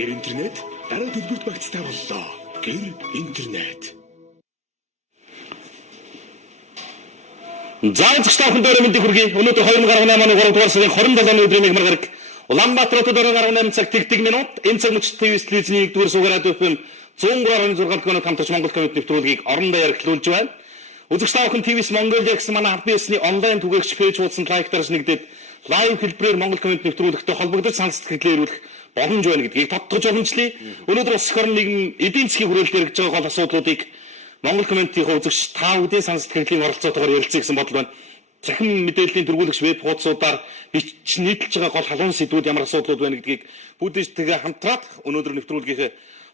Гэр интернет дараа төлбөрт багцтай боллоо. Гэр интернет. Заавчтай дөрөв мэндийг хүргэе. Өнөөдөр 2018 оны 3 дугаар сарын 27-ны өдрийн мигмар гараг. Улаанбаатар хотод 18 цаг тэгтэг минут. Энэ цаг мөч ТV телевизний 1-р сугараад FM 103.6 км хамтарч Монгол коммент нэвтрүүлгийг орон даяар эхлүүлж байна. Үзэгч та бүхэн TVS Mongolia гэсэн манай хамт биесний онлайн түгээгч пэйж хуудсанд лайктарч нэгдээд лайв хэлбэрээр Монгол коммент нэвтрүүлэгтэй холбогдож санал сэтгэлээ ирүүлэх боломж байна гэдгийг тодтогч боломжлъя. Өнөөдөр улс орон нийгэм эдийн засгийн хүрээлэлд эргэж байгаа гол асуудлуудыг Монгол комментийн үзэгч та бүдийн санал сэтгэлийн оролцоотойгоор ярилцъя гэсэн бодол байна. Цахим мэдээллийн дөрвөлөгч веб хуудасуудаар бичиж нийтэлж байгаа гол халуун сэдвүүд ямар асуудлууд байна гэдгийг бүдэж хамтраад өнөөдөр нэвтрүүлгийнхээ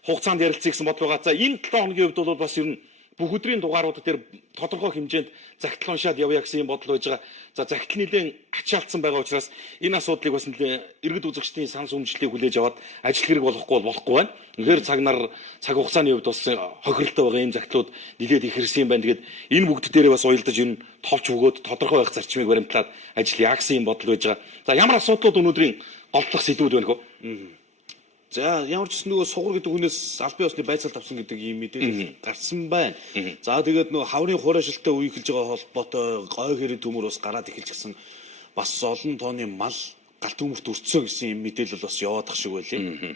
хугацаанд ярилцъя гэсэн бодол байгаа. За энэ 7 хоногийн хувьд бол бас ер нь бүх өдрийн дугаарууд дээр тодорхой хэмжээнд захидал уншаад явъя гэсэн юм бодол байж байгаа. За захидал нэлээд ачаалтсан байгаа учраас энэ асуудлыг бас нэлээд иргэд үзэгчдийн санал сүмжлэлийг хүлээж аваад ажил хэрэг болохгүй байна. Үнэхээр цаг хугацааны хувьд бас хохиролтой байгаа ийм захидлууд нэлээд их ирсэн юм байна. Тэгээд энэ бүгд дээрээ бас уялдаж энэ товч өгөөд тодорхой байх зарчмыг баримтлаад ажил яа гэсэн юм бодол байж байгаа. За ямар асуудлууд өнөөдрийн голдлох сэдвүүд байна гоо? За ямар ч гэсэн нөгөө сугар гэдэг хүнээс аль бие усны байцаалт авсан гэдэг ийм мэдээлэл гарсан байна. За тэгээд нөгөө хаврын хуурайшилтай үе эхэлж байгаа холбоотой гой хэрэг төмөр бас гараад эхэлж гисэн бас олон тооны мал галт төмөрт өртсөө гэсэн ийм мэдээлэл бас яваадах шиг байлээ.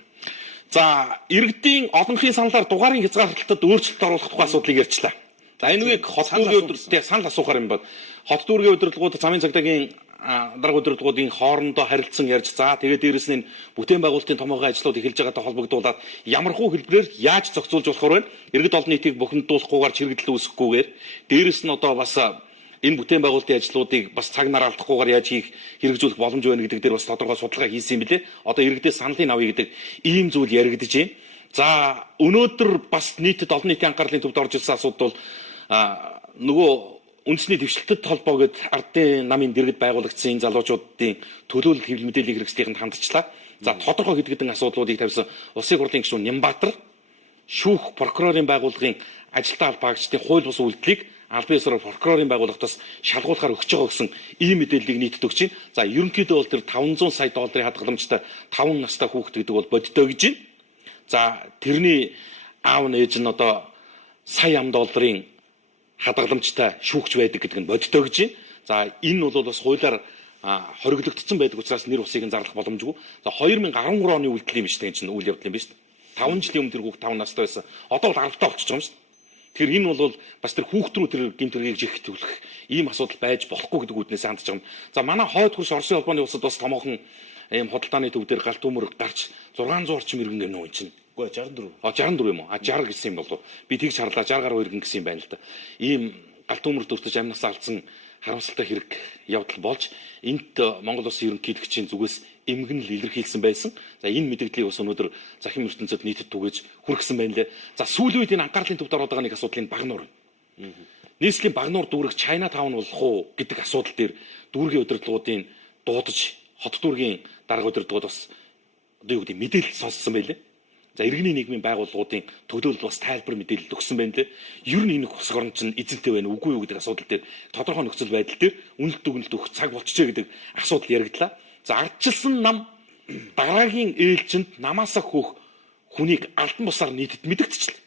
За иргэдийн олонхын саналаар дугаарын хязгаарлалтад өөрчлөлт оруулах тухай асуудлыг ярьчлаа. За энэ үеийг хот дүүргийн өдрөлтөд санал асуухаар юм байна. Хот дүүргийн өдрөлгүүд замын цагдаагийн дарга өдрөлгүүдийн хоорондоо харилцан ярьж тэгээд дээрэс нь бүтээн байгуулалтын томоохон ажлууд эхэлж байгаатай холбогдуулаад ямархуу хэлбэрээр яаж зохицуулж болохоор байна. Иргэд олон нийтийг бухимдуулахгүйгээр чирэгдэл үүсэхгүйгээр дээрэс нь одоо бас энэ бүтээн байгуулалтын ажлуудыг бас цаг нар алдахгүйгээр яаж хийх хэрэгжүүлэх боломж байна гэдэг дээр бас тодорхой судалгаа хийсэн юм билээ. Одоо иргэдээс саналын авъя гэдэг ийм зүйл яригдж байна. За өнөөдөр бас нийтэд олон нийтийн анхаарлын төвд орж ирсэн асуудал бол нөгөө үндэсний дэвшилтэд холбоо гэд ардын намын дэргэд байгуулагдсан энэ залуучуудын төлөөлөл хэвлэл мэдээллийн хэрэгслийнхэнд хандчихлаа. За тодорхой хэд хэдэн асуудлуудыг тавьсан Улсын хурлын гишүүн Нямбаатар шүүх прокурорын байгууллагын ажилтаа албаагчдын хууль бус үйлдэлийг аль биесээр прокурорын байгууллагатаас шалгуулахаар өгч байгаа гэсэн ийм мэдээллийг нийтэд өгч байна. За ерөнхийдөө бол тэр 500 сая долларын хадгаламжтай 5 настай хүүхэд гэдэг бол бодиттой гэж байна. За тэрний аав нээж нь одоо сая ам долларын хадгаламжтай шүүгч байдаг гэдэг нь бодиттой гэж байна. За энэ бол бас хуулиар хориглогдсон байдаг учраас нэр усыг нь зарлах боломжгүй. За 2013 оны үйлдэл юм биш тийм чинь үйл явдал юм биш. 5 жилийн өмнө тэр хүүхд 5 настай байсан. Одоо бол 10 таа болчихж байгаа юм шүү. Тэгэхээр энэ бол бас тэр хүүхд рүү тэр гэмт хэргийг жигтүүлэх ийм асуудал байж болохгүй гэдэг үүднээс хандж байгаа юм. За манай хойд хурш Оросын холбооны улсад бас томоохон ийм худалдааны төв дээр галт төмөр гарч 600 орчим иргэн гэнэ үн чинь. 64. 64 юм уу? 60 гэсэн юм болов. Би тэгж харлаа 60 гаруй иргэн гэсэн юм байна л да. Ийм галт төмөр дөртөж амнасаа алдсан харамсалтай хэрэг явдал болж энт Монгол улсын ерөнхийлөгчийн зүгээс эмгэнэл илэрхийлсэн байсан. За энэ мэдээллийг бас өнөөдөр захим ертөнцид нийтэд түгээж хүргэсэн байна лээ. За сүүлийн үед энэ анхаарлын төвд ороод байгаа нэг асуудлын Багнуур байна. Нийслэлийн Багнуур дүүрэг Чайна таун болох уу гэдэг асуудал дээр дүүргийн удирдлагуудын дуудаж хот дүүргийн дарга удирдлагууд бас одоо юу гэдэг мэдээлэл сонссон байлээ. За иргэний нийгмийн байгууллагуудын төлөөлөл бас тайлбар мэдээлэл өгсөн байна лээ. Ер нь энэ хусаг орн чинь эзэнтэй байна үгүй юу гэдэг асуудал дээр тодорхой нөхцөл байдал дээр үнэлт дүгнэлт өгөх цаг болчихжээ гэдэг асуудал яригдлаа. За ардчилсан нам дараагийн ээлжинд намаасаа хөөх хүнийг алдан бусаар нийтэд мэдэгдчихлээ.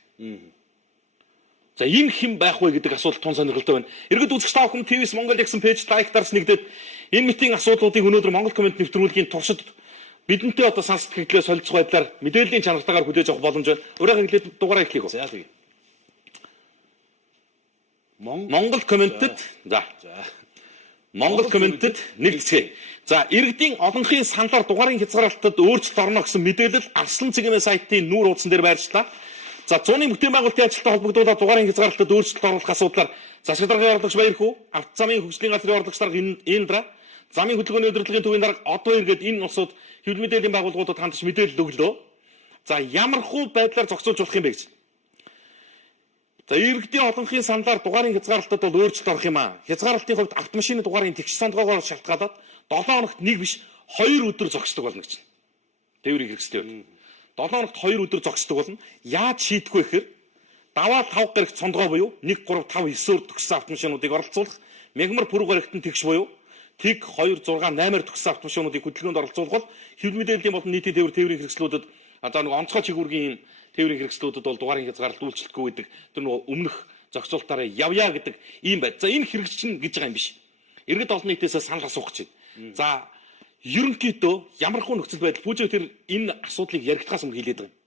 За энэ хэн байх вэ гэдэг асуудал тун сонирхолтой байна. Иргэд үзэгч та бүхэн TVS Mongolia гэсэн пэйж лайктарс нэгдээд энэ митинг асуудлуудыг өнөөдөр Монгол коммент нэвтрүүлгийн туршид бидэнтэй одоо санал сэтгэлээ солилцох байдлаар мэдээллийн чанартаагаар хүлээж авах боломж байна. Өөрөөр хэлбэл дугаараа эхлэе. За тэгье. Монгол комментэд за Монгол комментэд нэгдэцгээе. За, иргэдийн олонхын саналаар дугаарын хязгаарлалтад өөрчлөлт орно гэсэн мэдээлэл Арслан цэгийн сайтын нүүр хуудсан дээр байршлаа. За, зууны бүтээн байгуулалтын ажилтнаа холбогдуулаад дугаарын хязгаарлалтад өөрчлөлт оруулах асуудлаар засаг даргын орлогч Баярхүү, авто замын хөгжлийн газрын орлогч дарга Индра, замын хөдөлгөөний удирдлагын төвийн дарга одоо иргэд энэ усууд хэвлэл мэдээллийн байгууллагуудад хандаж мэдээлэл өглөө. За, ямар хуу байдлаар зохицуулж болох юм бэ гэж. За, иргэдийн олонхын саналаар дугаарын хязгаарлалтад бол өөрчлөлт орох юм аа. Хязгаарлалтын хувьд автомашины дугаарын тэгш саналгаагаар шалтгаалаад 7 хоногт нэг биш 2 өдөр зогсдог болно гэж. Тээврийн хэрэгслийн. 7 хоногт 2 өдөр зогсдог болно. Яаж шийдэх вэ гэхээр даваа 5 гарагт цондгоо буюу 1 3 5 9-оор төгссөн автомашинуудыг оролцуулах, мягмар пүрэв гарагт нь тэгш буюу тэг 2 6 8-аар төгссөн автомашинуудыг хөдөлгөөнд оролцуулах бол хэвлэл мэдээллийн болон нийтийн тээврийн хэрэгслүүдэд одоо нэг онцгой чигүүргийн тээврийн хэрэгслүүдэд бол дугаарын хязгаарлалт үйлчлэхгүй гэдэг тэр нөгөө өмнөх зохицуултаараа явъя гэдэг ийм байд. За, энэ хэрэгжин гэж байгаа юм биш. Иргэд олон нийтээс санал асуух гэж байна. За, ерөнхийдөө ямар хуу нөхцөл байдал пүүжээ тэр энэ асуудлыг яригдахаас өмнө хэлээд байгаа юм.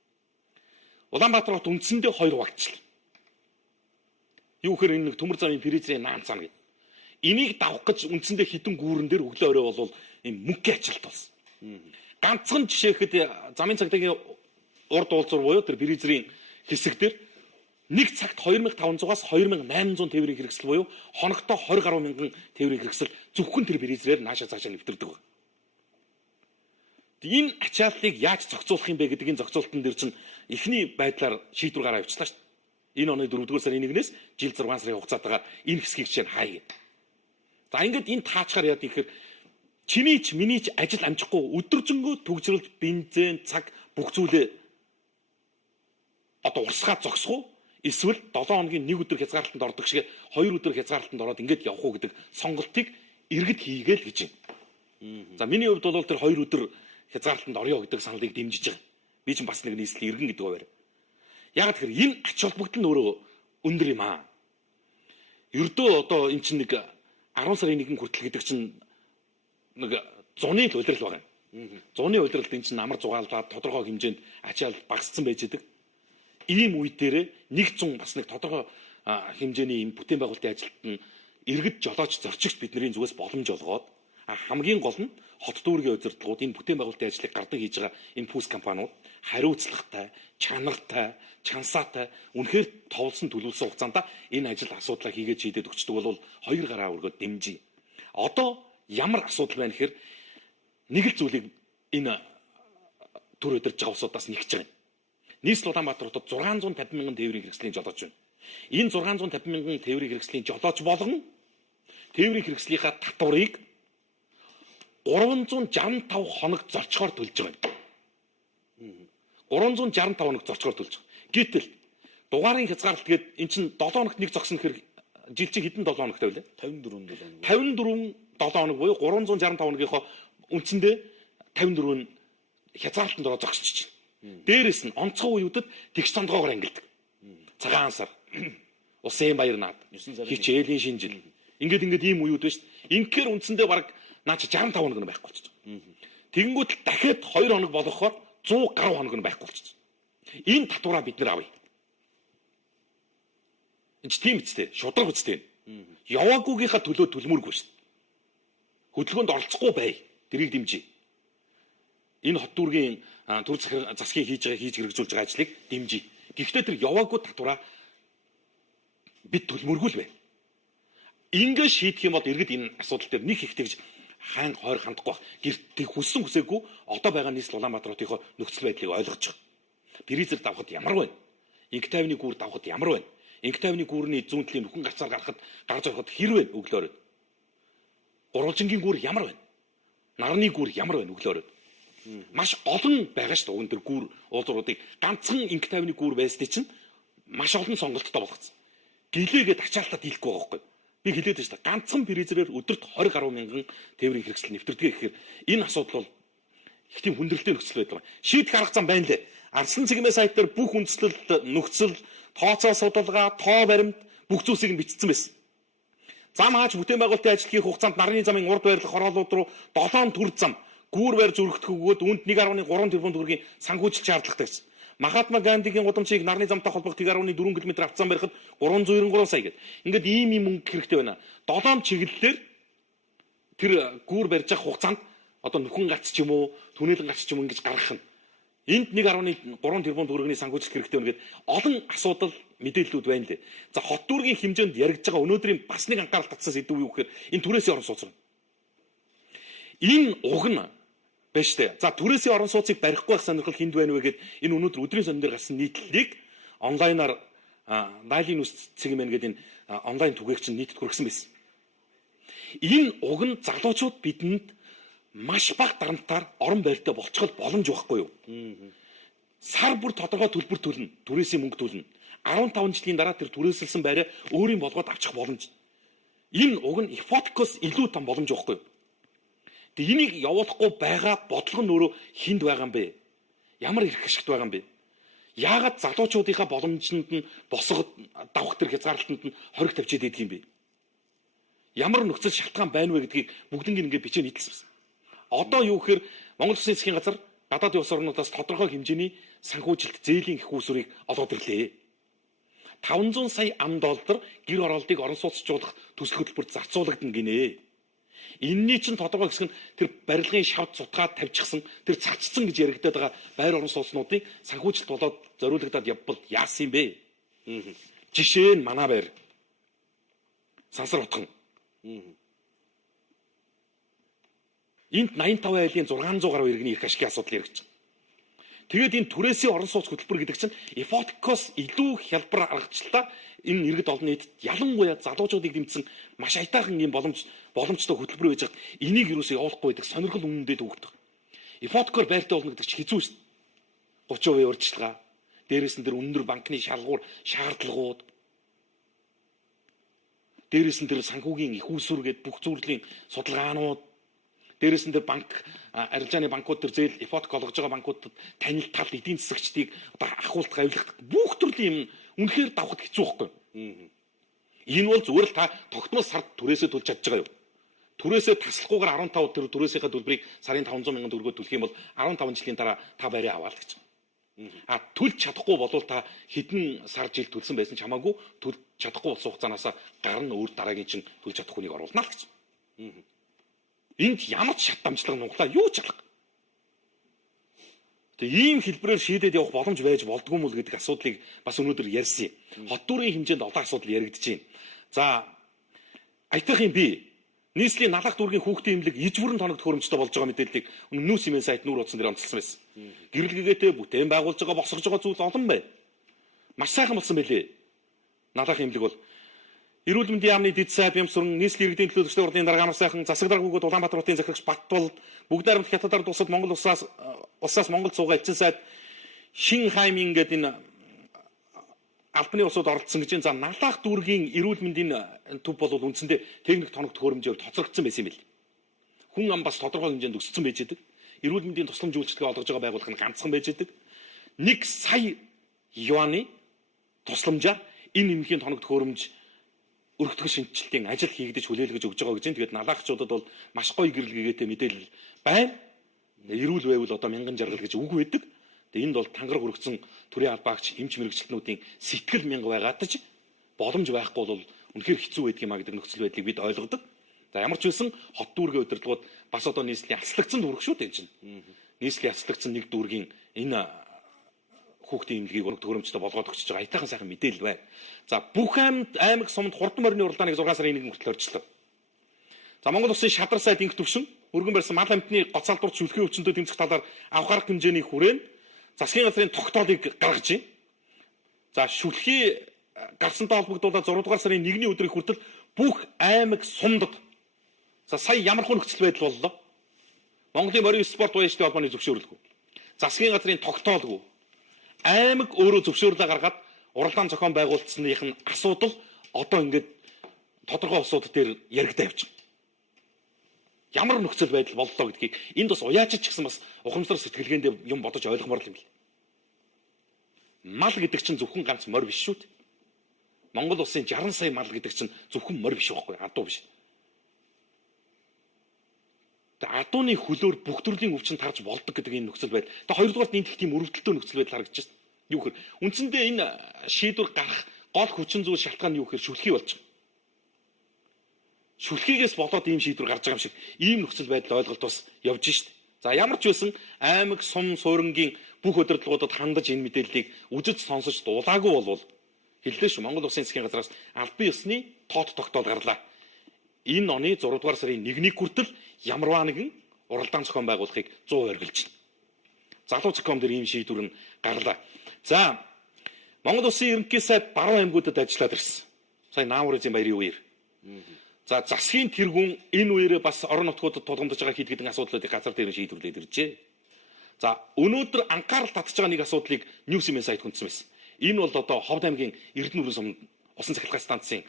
Улаанбаатар хот үндсэндээ 2 багчлаа. Юу гэхээр энэ нэг төмөр замын фризерийн наан цаана гэдэг. Энийг давах гэж үндсэндээ хитэн гүүрэн дээр өглөө орой бол энэ мөнгө ачаалт болсон. Ганцхан жишээхэд замын цагдаагийн урд уулзуур буюу тэр фризерийн хэсэг дээр нэг цагт 2500-аас 2800 тээврийн хэрэгсэл буюу хоногтоо 20 гаруй мянган тээврийн хэрэгсэл зөвхөн тэр фризерээр наашаа цаашаа нэвтэрдэг байна. Энэ ачааллыг яаж зохицуулах юм бэ гэдэг энэ зохицуултын дээр чинь эхний байдлаар шийдвэр гараа авчлаа шүү дээ. Энэ оны 4-р сарын 1-ээс жил 6 сарын хугацаатаагаар энэ хэсгийг чинь хай гэдэг. За, ингээд энэ таачаар яа гэхээр чиний ч миний ч ажил амжихгүй өдөржингөө төгжрөлт бензин цаг бүх зүйлээ одоо урсгаад зогсох уу? Эсвэл 7 хоногийн 1 өдөр хязгаарлалтанд ордог шиг 2 өдөр хязгаарлалтанд ороод ингээд явах уу гэдэг сонголтыг иргэд хийгээл гэж байна. За, миний хувьд бол тэр 2 өдөр хязгаарлалтанд орё гэдэг саналыг дэмжиж байгаа. Би ч бас нэг нийслэлийн иргэн гэдэг байна. Яг тэгэхээр энэ ач холбогдол нь өөрөө өндөр юм аа. Ердөө одоо эн чинь нэг 10 сарын 1 хүртэл гэдэг чинь нэг зуны улирал байгаа юм. Зуны улиралд эн чинь амар зугаалдаад тодорхой хэмжээнд ачаал багассан байж байгаа. Ийм үе дээр 100 бас нэг тодорхой хэмжээний энэ бүтээн байгуулалтын ажилд нь иргэд жолооч зорчигч бидний зүгээс боломж олгоод хамгийн гол нь хот дүүргийн удирдлагууд энэ бүтээн байгуулалтын ажлыг гардаг хийж байгаа энэ пүүс компаниуд хариуцлагатай, чанартай, чансаатай үнэхээр товлсон төлөвлөсөн хугацаанд энэ ажил асуудлаа хийгээд шийдээд өгчдөг бол 2 гараа өргөд дэмжиж. Одоо ямар асуудал байна гэхээр нэг л зүйлийг энэ төр өдөрж байгаа усудаас нэгж байгаа юм. Нийслэл Улаанбаатар хотод 650 мянган тээврийн хэрэгслийн жолооч байна. Энэ 650 мянган тээврийн хэрэгслийн жолооч болгон тээврийн хэрэгслийнхаа татварыг 365 хоног зорчгоор төлж байгаа юм. 365 хоног зорчгоор төлж байгаа. Гэтэл дугаарын хязгаарлалт гээд эн чинь 7 хоногт нэг зогсно хэрэг жил чинь хэдэн 7 хоногтой вэ? 54 7 хоног буюу 365 хоногийнхоо үндсэндээ 54 нь хязгаарлалтанд ороо зогсчих. Дээрээс нь онцгой үеүүдэд тэгш цондгоогоор ангилдаг. Цагаан сар, усын баяр наад, хичээлийн шинжил. Ингээд ийм үеуд байна шүү дээ. Инхээр үндсэндээ баг наач 65 хоног нь байхгүй болчих. Тэгэнгүүт дахиад 2 хоног болгохоор 100 гаруй хоног нь байхгүй болчих. Энэ татвараа бид нэр авъя. Энд тийм үстэй, шудраг үстэй. Яваагүйгийнхаа төлөө төлмөргүй шүү дээ. Хөдөлгөөнд оролцохгүй бай. Тэрийг дэмжиж. Энэ хот дүүргийн төр засгийн хийж хэрэгжүүлж байгаа ажлыг дэмжиж. Гэхдээ тэр яваагүй татвараа бид төлмөргүй л бай. Ингээд шийдэх юм бол иргэд энэ асуудал дээр нэг их тэгж хаан хойр хандахгүй байх. Гэртийг хүссэн хүсээгүй одоо байгаа нийслэл Улаанбаатар хотынхоо нөхцөл байдлыг ойлгож байгаа. Фризер давхад ямар байна? Инк тайвны гүүр давхад ямар байна? Инк тайвны гүүрний зүүн талын нүхэн гарцаар гарахад гарч ороход хэр вэ өглөөрөө? Гурвалжингийн гүүр ямар байна? Нарны гүүр ямар байна өглөөрөө? Маш олон байгаа шүү дээ. Өндөр гүүр уулзууруудыг ганцхан инк тайвны гүүр байсны чинь маш олон сонголттой болгоцсон. Гэлээгээд ачаалтаа дийлэхгүй байгаа байхгүй. Би хэлээд байна шүү дээ. Ганцхан фризерээр өдөрт 20 гаруй мянган тээврийн хэрэгсэл нэвтэрдэг гэхээр энэ асуудал бол их тийм хүндрэлтэй нөхцөл байдаг. Шийдэх арга зам байна лээ. Арслан цэгийн сайт дээр бүх үндслэл, нөхцөл, тооцоо судалгаа, тоо баримт бүх зүйлсийг нь бичсэн байсан. Зам хааж бүтээн байгуулалтын ажил хийх хугацаанд нарны замын урд байрлах хороолууд руу 7 төр зам гүүр барьж өргөх өгөөд үүнд 1.3 тэрбум төгрөгийн санхүүжилт шаардлагатай гэсэн. Махатма Гандигийн гудамжийг нарны замтай холбох 1.4 км авцсан барихад 393 сая гэдэг. Ингээд ийм мөнгө хэрэгтэй байна. 7 чиглэлээр тэр гүүр барьж авах хугацаанд одоо нөхөн гац ч юм уу, түнэлэн гац ч юм уу ингэж гаргах нь. Энд 1.3 тэрбум төгрөгийн санхүүжилт хэрэгтэй байна гэдэг олон асуудал мэдээллүүд байна лээ. За хот дүүргийн хэмжээнд яригдж байгаа өнөөдрийн бас нэг анхаарал татсан сэдв юу гэхээр энэ түрээсийн орон сууц. Энэ уг нь байна шүү дээ. За түрээсийн орон сууцыг барихгүй байх сонирхол хүнд байна вэ гэд энэ өнөөдөр өдрийн сонин дээр гарсан нийтлэлийг онлайнаар Найлын үс цэг мэн гэдэг энэ онлайн түгээгч нь нийтэд хүргэсэн байсан. Энэ уг нь залуучууд бидэнд маш бага дарамтаар орон байртай болчиход боломж байхгүй юу? Сар бүр тодорхой төлбөр төлнө, түрээсийн мөнгө төлнө. 15 жилийн дараа тэр түрээсэлсэн байраа өөрийн болгоод авчих боломж. Энэ уг нь ипотекоос илүү том боломж байхгүй юу? Тэг энийг явуулахгүй байгаа бодлого нь өөрөө хинд байгаа юм бэ? Ямар эрх ашигт байгаа юм бэ? Яагаад залуучуудынхаа боломжинд нь босгод давах тэр хязгаарлалтанд нь хориг тавьчиад идэх юм бэ? Ямар нөхцөл шалтгаан байна вэ гэдгийг бүгднийг ингээд бичиж нийтлсэн. Одоо юу гэхээр Монгол Улсын засгийн газар гадаадын улс орнуудаас тодорхой хэмжээний санхүүжилт зээлийн их усурыг олоод ирлээ. 500 сая $5 гэр оролтыг орон сууцчлуулах төсөл хөтөлбөрт зарцуулагдана гинэ. Энэний чинь тодорхой хэсэг нь тэр барилгын шавд цутгаад тавьчихсан тэр цацсан гэж яригдаад байгаа байр орон сууцнуудыг санхүүжилт болоод зориулагдаад явбал яасан юм бэ? Жишээ нь манай байр. Сансар утган. Энд 85 айлын 600 гаруй иргэний эрх ашигын асуудал яригдж байна. Тэгээд энэ түрээсийн орон сууц хөтөлбөр гэдэг чинь ипотекоос илүү хялбар аргачлалаар энэ иргэд олон нийтэд ялангуяа залуучуудыг дэмжсэн маш аятайхан юм боломжтой хөтөлбөр байж хад энийг юусоо явуулахгүй байдаг сонирхол үнэндээ төгөлдөг. Ипотекоор байртай болно гэдэг чинь хэцүү шүү дээ. 30% урьдчилгаа. Дээрээс нь тэр өндөр банкны шалгуур шаардлагууд. Дээрээс нь тэр санхүүгийн их усүр гэдэг бүх зүйлийн судалгаанууд. Дээрээс нь тэр банк арилжааны банкуд төр зээл ипотек олгож байгаа банкудад танил тал эдийн засагчдыг одоо ахуулах авилгах бүх төрлийн юм үнэхээр давхад хэцүү байхгүй. Энэ бол зүгээр л та тогтмол сард түрээсээ төлж чадж байгаа юу? Түрээсээ таслахгүйгээр 15 тэр түрээсийнхаа төлбөрийг сарын 500 мянган төгрөгөөр төлөх юм бол 15 жилийн дараа та байраа аваад гэж. Төлж чадахгүй болвол та хэдэн сар жил төлсөн байсан ч хамаагүй төлж чадахгүй болсон хугацаанаас гарна өөр дараагийн чинь төлж чадах хүнийг оруулна л гэж. Энд ямар ч шат дамжлага нуглаа юу ч алга. Тэгээ ийм хэлбэрээр шийдээд явах боломж байж болдгүй мөл гэдэг асуудлыг бас өнөөдөр ярьсан юм. Хот дүүрийн хэмжээнд олон асуудал яригдж байна. За аятайхын би нийслэлийн налах дүүргийн хүүхдийн эмнэлэг ижвэрэн тоног төхөөрөмжтэй болж байгаа мэдээллийг Нүүс имэн сайт нүүр утсан дээр онцлсан байсан. Гэрэлгээтэй бүтээн байгуулж байгаа босгож байгаа зүйл олон байна. Маш сайхан болсон байлээ. Налах эмнэлэг бол Эрүүл мэндийн яамны дэд сайд Бямсурн нийслэлийн иргэдийн төлөөлөгчдийн урдын дарга амар сайхан засаг даргуугууд Улаанбаатар хотын захирагч Баттбол бүгд найрамд хятад ард улсад Монгол улсаас Монгол цуугаа элчин сайд Шин Хаймин гэдэг энэ албаны улсууд оролцсон гэж за налах дүүргийн эрүүл мэндийн төв бол үндсэндээ техник тоног төхөөрөмжөөр тоцрогдсон байсан юм бэл. Хүн ам бас тодорхой хэмжээнд өссөн байж байдаг. Эрүүл мэндийн тусламж үйлчилгээ олгож байгаа байгууллага нь ганцхан байж байдаг. 1 сая юаны тусламжаар энэ нэмхийн тоног төхөөрөмж өргөтгөл шинжилтийн ажил хийгдэж хүлээлгэж өгж байгаа гэж. Тэгээд налаагчдад бол маш гоё гэрэлгээтэй мэдээлэл байна. Эрүүл байвал одоо мянган жаргал гэж үг байдаг. Тэгээд энд бол тангараг өргөцсөн төрийн албаагч эмч мэрэгчлэнүүдийн сэтгэл мянга байгаад ч боломж байхгүй бол үнэхээр хэцүү байдаг юм а гэдэг нөхцөл байдлыг бид ойлгодог. За ямар ч байсан хот дүүргийн удирдлагууд бас одоо нийслэлийн яцлагдсан дүүрэг шүү дээ чинь. Нийслэлийн яцлагдсан нэг дүүргийн энэ хүүхдийн эмнэлгийг төхөөрөмжтэй болгоод өгч байгаа аятайхан сайхан мэдээлэл байна. За бүх аймаг сумд хурдан морины уралдааныг 6 сарын 1-нд хүртэл орчлоо. За Монгол Улсын шадар сайд инх төвшин өргөн барьсан мал амьтны гоц салдуур шүлхий өвчнөд тэмцэх талаар авах арга хэмжээний хүрээнд засгийн газрын тогтоолыг гаргаж байна. За шүлхий гарсантай холбогдуулаад 6 дугаар сарын 1-ний өдрийг хүртэл бүх аймаг сумдад за сая ямар хүн нөхцөл байдал боллоо. Монголын морин спорт баяжны холбооны зөвшөөрлөгөө. Засгийн газрын тогтоолгүй аймаг өөрөө зөвшөөрлөө гаргаад уралдаан зохион байгуулалтсных нь асуудал одоо ингээд тодорхой улсууд дээр яригдаа явж байна. Ямар нөхцөл байдал боллоо гэдгийг энд бас уяачч гэсэн бас ухамсар сэтгэлгээндээ юм бодож ойлгомоор юм бэл. Мал гэдэг чинь зөвхөн ганц морь биш шүү дээ. Монгол улсын 60 сая мал гэдэг чинь зөвхөн морь биш байхгүй адуу биш. Адууны хөлөөр бүх төрлийн өвчин тарж болдог гэдэг энэ нөхцөл байдал. Тэгээ хоёрдугаарт энэ их тийм өрөвдөлтөө нөхцөл байдал харагдаж байна. Юу гэхээр үндсэндээ энэ шийдвэр гарах гол хүчин зүйл шалтгаан нь юу гэхээр шүлхий болж байгаа. шүлхийгээс болоод ийм шийдвэр гарч байгаа юм шиг ийм нөхцөл байдал ойлголт бас явж шít. За ямар ч байсан аймаг сум суурингийн бүх удирдлагуудад хандаж энэ мэдээллийг үжиж сонсож дуулаагүй болвол хэллээ шүү. Монгол Улсын засгийн газраас албан ёсны тоот тогтоол гарлаа. Энэ оны 6 дугаар сарын 1-ний хүртэл ямарваа нэгэн уралдаан зохион байгуулахыг 100% эргэлж байна. Залуу зохион дээр ийм шийдвэр нь гарлаа. За Монгол Улсын ерөнхий сайд баруун аймагуудад ажиллаад ирсэн. Сая Наамрын баярын үеэр. За засгийн тэргүүн энэ үеэрээ бас орон нутгуудад тулгамдж байгаа хэд хэдэн асуудлуудыг газар дээр шийдвэрлээд иржээ. За өнөөдөр анхаарал татж байгаа нэг асуудлыг Ньюсмен сайт хүндсэн байсан. Энэ бол одоо Ховд аймгийн Эрдэнэ нүрэн сумд усан цахилгаан станцын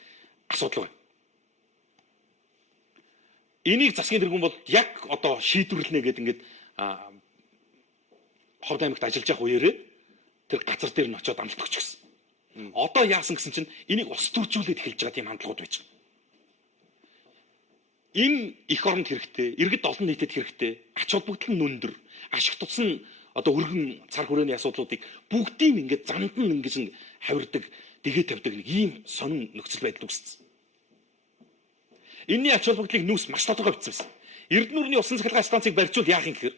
асуудал байна. Энийг засгийн тэргүүн бол яг одоо шийдвэрлэнэ гэдэг ингээд Ховд аймагт ажиллаж явах үеэрээ тэр газар дээр нь очиод амлалт өгч гисэн. Одоо яасан гэсэн чинь энийг ус төржүүлээд эхэлж байгаа тийм хандлагууд байж байгаа. Энэ их оронд хэрэгтэй, иргэд олон нийтэд хэрэгтэй, ач холбогдол нь өндөр, ашиг тусна одоо өргөн цар хүрээний асуудлуудыг бүгдийг ингээд замд нь ингэж хавирдаг, дэгээ тавьдаг нэг ийм сонин нөхцөл байдал үүссэн. Энийний ач холбогдлыг нүүс маш тодорхой бичсэн. Эрдэнэ нүрийн усан цахилгаан станцыг барьжуул яах юм гэхээр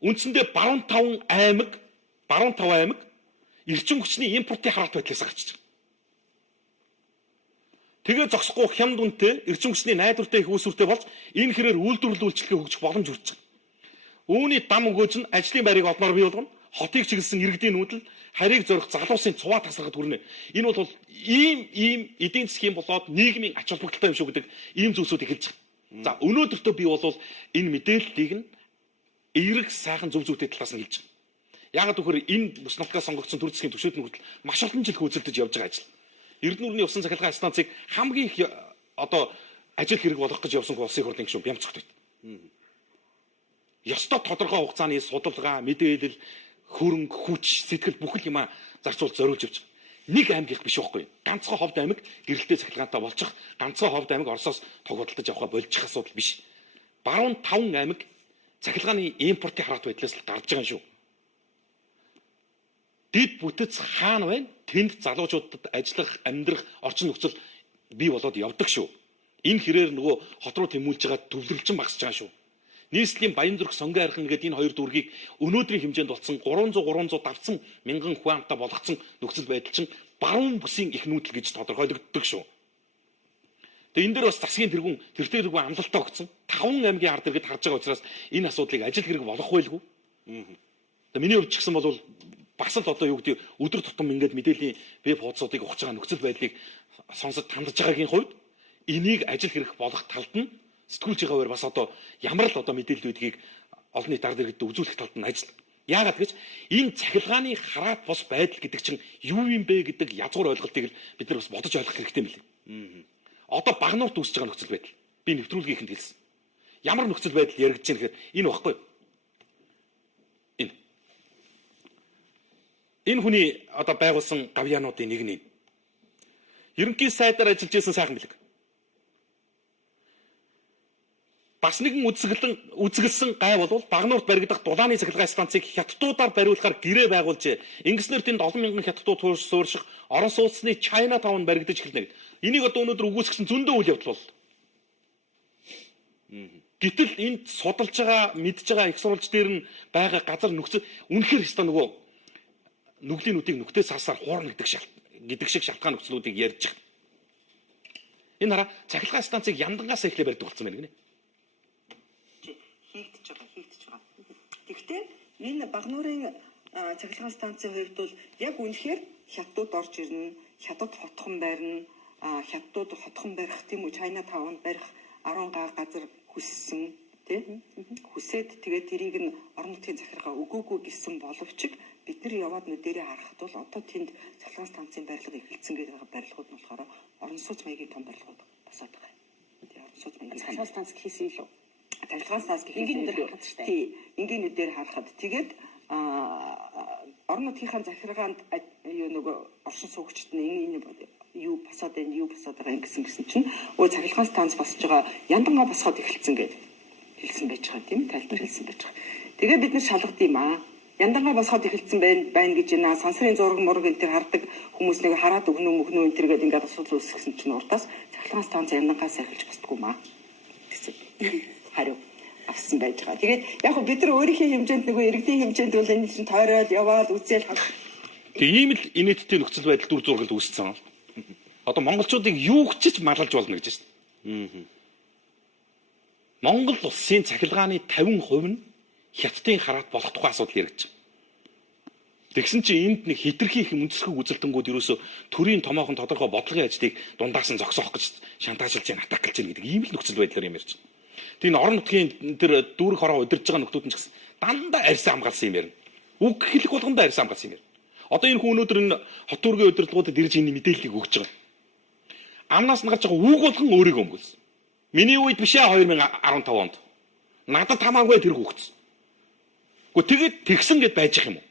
үндсэндээ баруун 5 аймаг эрчим хүчний импортын хараат байдлаас гарч байгаа. Тэгээ зогсохгүй хямд үнэтэй эрчим хүчний найдвартай их үүсвэртэй болж энэ хэрээр үйлдвэрлэл үйлчлэгээ хөгжих боломж хүрч байгаа. Үүний дам өгөөж нь ажлын байрыг олноор бий болгоно. Хотыг чиглэсэн иргэдийн нүүдэл харийг зорих залуусын цуваа тасрахад хүрнэ. Энэ бол ийм эдийн засгийн болоод нийгмийн ач холбогдолтой юм шүү гэдэг ийм зүйлсүүд эхэлж байгаа. За өнөөдөртөө би бол энэ мэдээллийг нь эерэг сайхан зөв зүйтэй талаас нь хэлж байгаа. Яагаад гэвэл энэ бүс нутгаас сонгогдсон төр засгийн түвшинтэн хүртэл маш олон жил хөөцөлдөж явж байгаа ажил. Эрдэнэ нүрийн усан цахилгаан станцыг хамгийн их одоо ажил хэрэг болгох гэж явсан улсын хурлын гишүүн Бямцогт байт. Ёстой тодорхой хугацааны судалгаа, мэдээлэл, хөрөнгө, хүч, сэтгэл бүхэл юм зарцуулж зориулж явж байгаа. Нэг аймаг их биш байхгүй. Ганцхан Ховд аймаг гэрэлтэй цахилгаантай болчих, ганцхан Ховд аймаг Оросоос тогтолдож явахаа болчих асуудал биш. Баруун 5 аймаг цахилгааны импортын хараат байдлаас гарч байгаа юм шүү. Дид бүтэц хаана байна? Тэнд залуучуудад ажиллах, амьдрах орчин нөхцөл бий болоод явдаг шүү. Энэ хэрээр нөгөө хот руу тэмүүлж байгаа төвлөрөлчин багасж байгаа шүү. Нийслэлийн Баянзүрх, Сонгон архин гэдэг энэ хоёр дүүргийг өнөөдрийн хэмжээнд болсон 300 давцсан мянган хуанта болгоцсон нөхцөл байдал чинь баруун бүсийн их нүүдэл гэж тодорхойлогддог шүү. Тэгээ энэ дээр бас засгийн тэргүүн тэртээ тэргүүн амлалтаа өгсөн. 5 аймгийн ард иргэд харж байгаа учраас энэ асуудлыг ажил хэрэг болох байлгүй. Тэгээ миний хувьд ч гэсэн бол бас л одоо юу гэдэг өдөр тутам ингээд мэдээллийн веб хуудасуудыг ухаж байгаа нөхцөл байдлыг сонсож тандж байгаагийн хувьд энийг ажил хэрэг болох талд нь сэтгүүлч байгаагаар бас одоо ямар л одоо мэдээлэл үүдгийг олон нийт ард иргэдэд үзүүлэх талд нь ажил. Яагаад гэж энэ цахилгааны хараат бос байдал гэдэг чинь юу юм бэ гэдэг язгуур ойлголтыг л бид нар бас бодож ойлгох хэрэгтэй мөлий. Одоо багнуурт үүсэж байгаа нөхцөл байдал. Би нэвтрүүлгийнхэнд хэлсэн. Ямар нөхцөл байдал яригдж байгаа гэхээр энэ багхгүй. Энэ хүний одоо байгуулсан гавьяануудын нэг нь. Ерөнхий сайдаар ажиллаж байсан сайхан бэлэг. Бас нэгэн үзэсгэлэн гай бол багнуурт баригдах дулааны цахилгаан станцыг хятадуудаар бариулахаар гэрээ байгуулжээ. Ингэснээр тэнд олон мянган хятадууд суурших орон сууцны China Town баригдаж эхэлнэ гэдэг. Энийг одоо өнөөдөр үгүйсгэсэн зөндөө үйл явдал бол. Гэтэл энд судалж байгаа, мэдж байгаа их сурвалж дээр нь байгаа газар нөхцөл үнэхээр хэвээр нөгөө нүглийн нүдийг нүхтэй сасаар хуурна гэдэг шиг шалтгаан нөхцлүүдийг ярьж байгаа. Энэ хараа цахилгаан станцыг яндангаас эхлээ барьдаг болсон байна гинэ. Хийгдэж байгаа. Гэхдээ энэ Багнуурын цахилгаан станцын хувьд бол яг үнэхээр хятадууд орж ирнэ, хятад хотхон байрна, хятадууд хотхон барих тийм үү China Town барих 10 газар хүссэн тийм хүсээд тэгээд тэрийг нь орон нутгийн захиргаа өгөөгүй гэсэн боловч бид нар яваад нүдэрээ харахад бол одоо тэнд цахилгаан станцын барилга эхэлсэн гэдэг барилгууд нь болохоор орон сууц маягийн том барилгууд босоод байгаа. Тэгээд орон сууц маягийн цахилгаан станц гэхээс илүү цахилгаан станц энгийн нүдээр харахад шүү дээ. Энгийн нүдээр харахад тэгээд орон нутгийн захиргаанд юу нөгөө оршин суугчид нь энэ юу босоод байгаа гэсэн чинь өө цахилгаан станц босож байгаа яндангаа босоод эхэлсэн гэж хэлсэн байж байгаа тийм тайлбар хэлсэн байж байгаа. Тэгээ бид нар шалгад юм аа. яндангаа босгоод эхэлсэн байна гэж байна. Сансрын зураг мураг энэ төр хардаг хүмүүс нэг хараад өгнө мөгнө энэ төргээд ингээд асуудал үүсгэсэн чинь урдаас цахилгаан станц яндангаас эхэлж босдгоо маа. гэсэн хариу авсан байж байгаа. Тэгээд яг хөө бид нар өөрийнхөө хэмжээнд нөгөө иргэдийн хэмжээнд бол энэ чинь тойроод яваад үзэл Тэгээ ийм л инээдтэй нөхцөл байдал дүр зургалд үүссэн. Одоо монголчуудыг юу ч малалж болно гэж байна шүү дээ. Монгол улсын цахилгааны 50% нь хятадын хараат болох тухай асуудал яригдж байна. Тэгсэн чинь энд нэг хитрхи их үндэслэх үзэлтэнгүүд ерөөсө төрийн томоохон тодорхой бодлогын ажлыг дундаас нь зогсоох гэж шантаажлж байна, атакалж байна гэдэг ийм л нөхцөл байдлаар юм ярьж байна. Тэгээ орон нутгийн тэр дүүрэг хороо удирж байгаа нөхдүүд нь ч гэсэн дандаа арьсан хамгаалсан юм ярина. Үг хэлэх болгондоо арьсан хамгаалсан юм ярина. Одоо энэ хүн өнөөдөр энэ хот төргийн удирдлагуудад ирж энэ мэдээллийг өгч байгаа. Амнаас нь гарч байгаа үг болгон өөрийгөө өмгөлсөн. Миний үед биш ээ 2015 онд. Надад хамаагүй тэр хүүхдс. Гэхдээ тэгээд тэгсэн гэд байж их юм уу?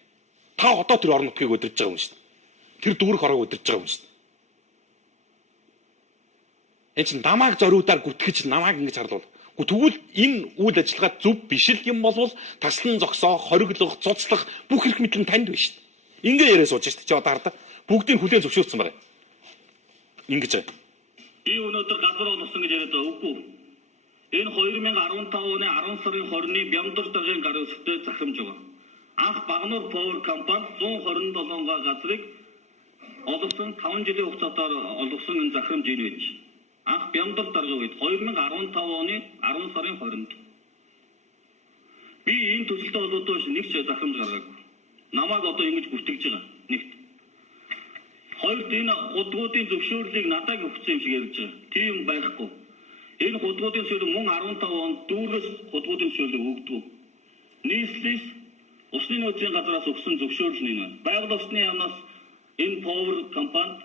Та одоо тэр орон нутгийг удирж байгаа юм шүү дээ. Тэр дүүрэг хороог удирж байгаа юм шүү дээ. Энэ чинь намайг зориудаар гүтгэж намайг ингэж харлуул. Тэгвэл энэ үйл ажиллагаа зөв биш л юм болвол таслан зогсоох, хориглох, цуцлах бүх эрх мэдэл нь танд байна шүү дээ. Ингээ яриа сууж шүү дээ. Чи одоо хардаа бүгдийг хүлээн зөвшөөрсөн байгаа. Ингэж байна. Би өнөөдөр газар олсон гэж яриад байгаа үгүй. Энэ 2015 оны 10 сарын 20-ны Бямдар даргын гарын үсгтээ захимж байгаа. Анх Багнуур Power компани 127 га газрыг олгосон 5 жилийн хугацаатаар олгосон энэ захимж энэ байж. Анх Бямдар даргын үед 2015 оны 10 сарын 20-нд би энэ төсөлтөд олоод нэг ч захимж гаргаагүй. Намайг одоо ингэж бүртгэж байгаа. Нэгт. Хоёрт энэ худгуудын зөвшөөрлийг надад өгсөн юм шиг ярьж байгаа. Тийм байхгүй. Энэ худгуудын зөвшөөрөл мөн 15 онд дүүргээс худгуудын зөвшөөрлийг өгдөг. Нийслэlis усны нөөцийн газраас өгсөн зөвшөөрөл нь байна. Байгаль усны яамнаас энэ Power компанид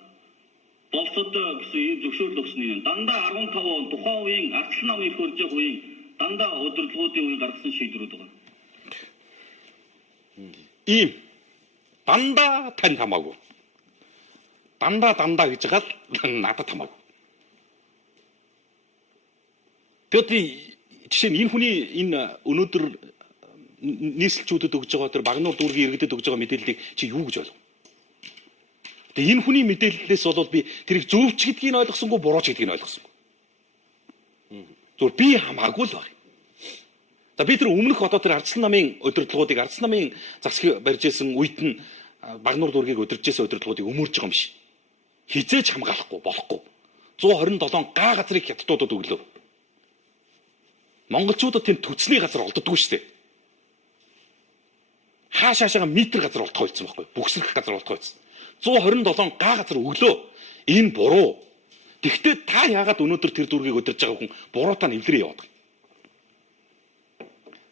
болцоод гэсэн ийм зөвшөөрөл өгсөн юм. Дандаа 15 он тухайн үеийн арслан намын их хөрж явах үеийн дандаа удирдлагуудын үеийн гаргасан шийдвэрүүд байгаа. Ийм дандаа тань хамаагүй. Дандаа гэж гал надад хамаагүй. Тэгээд жишээ нь энэ хүний энэ өнөөдөр нийслэлчүүдэд өгж байгаа тэр Багнуур дүүргийн иргэдэд өгж байгаа мэдээллийг чи юу гэж ойлгов? Тэгээд энэ хүний мэдээллээс бол би тэрийг зөвч гэдгийг ойлгосонгүй, буруу ч гэдгийг ойлгосонгүй. Зүгээр би хамаагүй л баг. За би тэр өмнөх одоо тэр Ардсан намын удирдлагуудыг Ардсан намын засаг барьж исэн үед нь Багнуур дүүргийг удирж исэн удирдлагуудыг өмөрж байгаа юм биш. Хизээж хамгаалахгүй болохгүй. 127 га газрыг хятадуудад өглөө. Монголчуудад тэнд төцний газар олддоггүй шүү дээ. Хаашаашаа метр газар олдох болсон байхгүй. Бүхсрэх газар олдох байсан. 127 га газар өглөө. Энэ буруу. Тэгвэл та яагаад өнөөдөр тэр дүүргийг удирж байгаа хүн буруутаа нэвлэрээ яваад байгаа.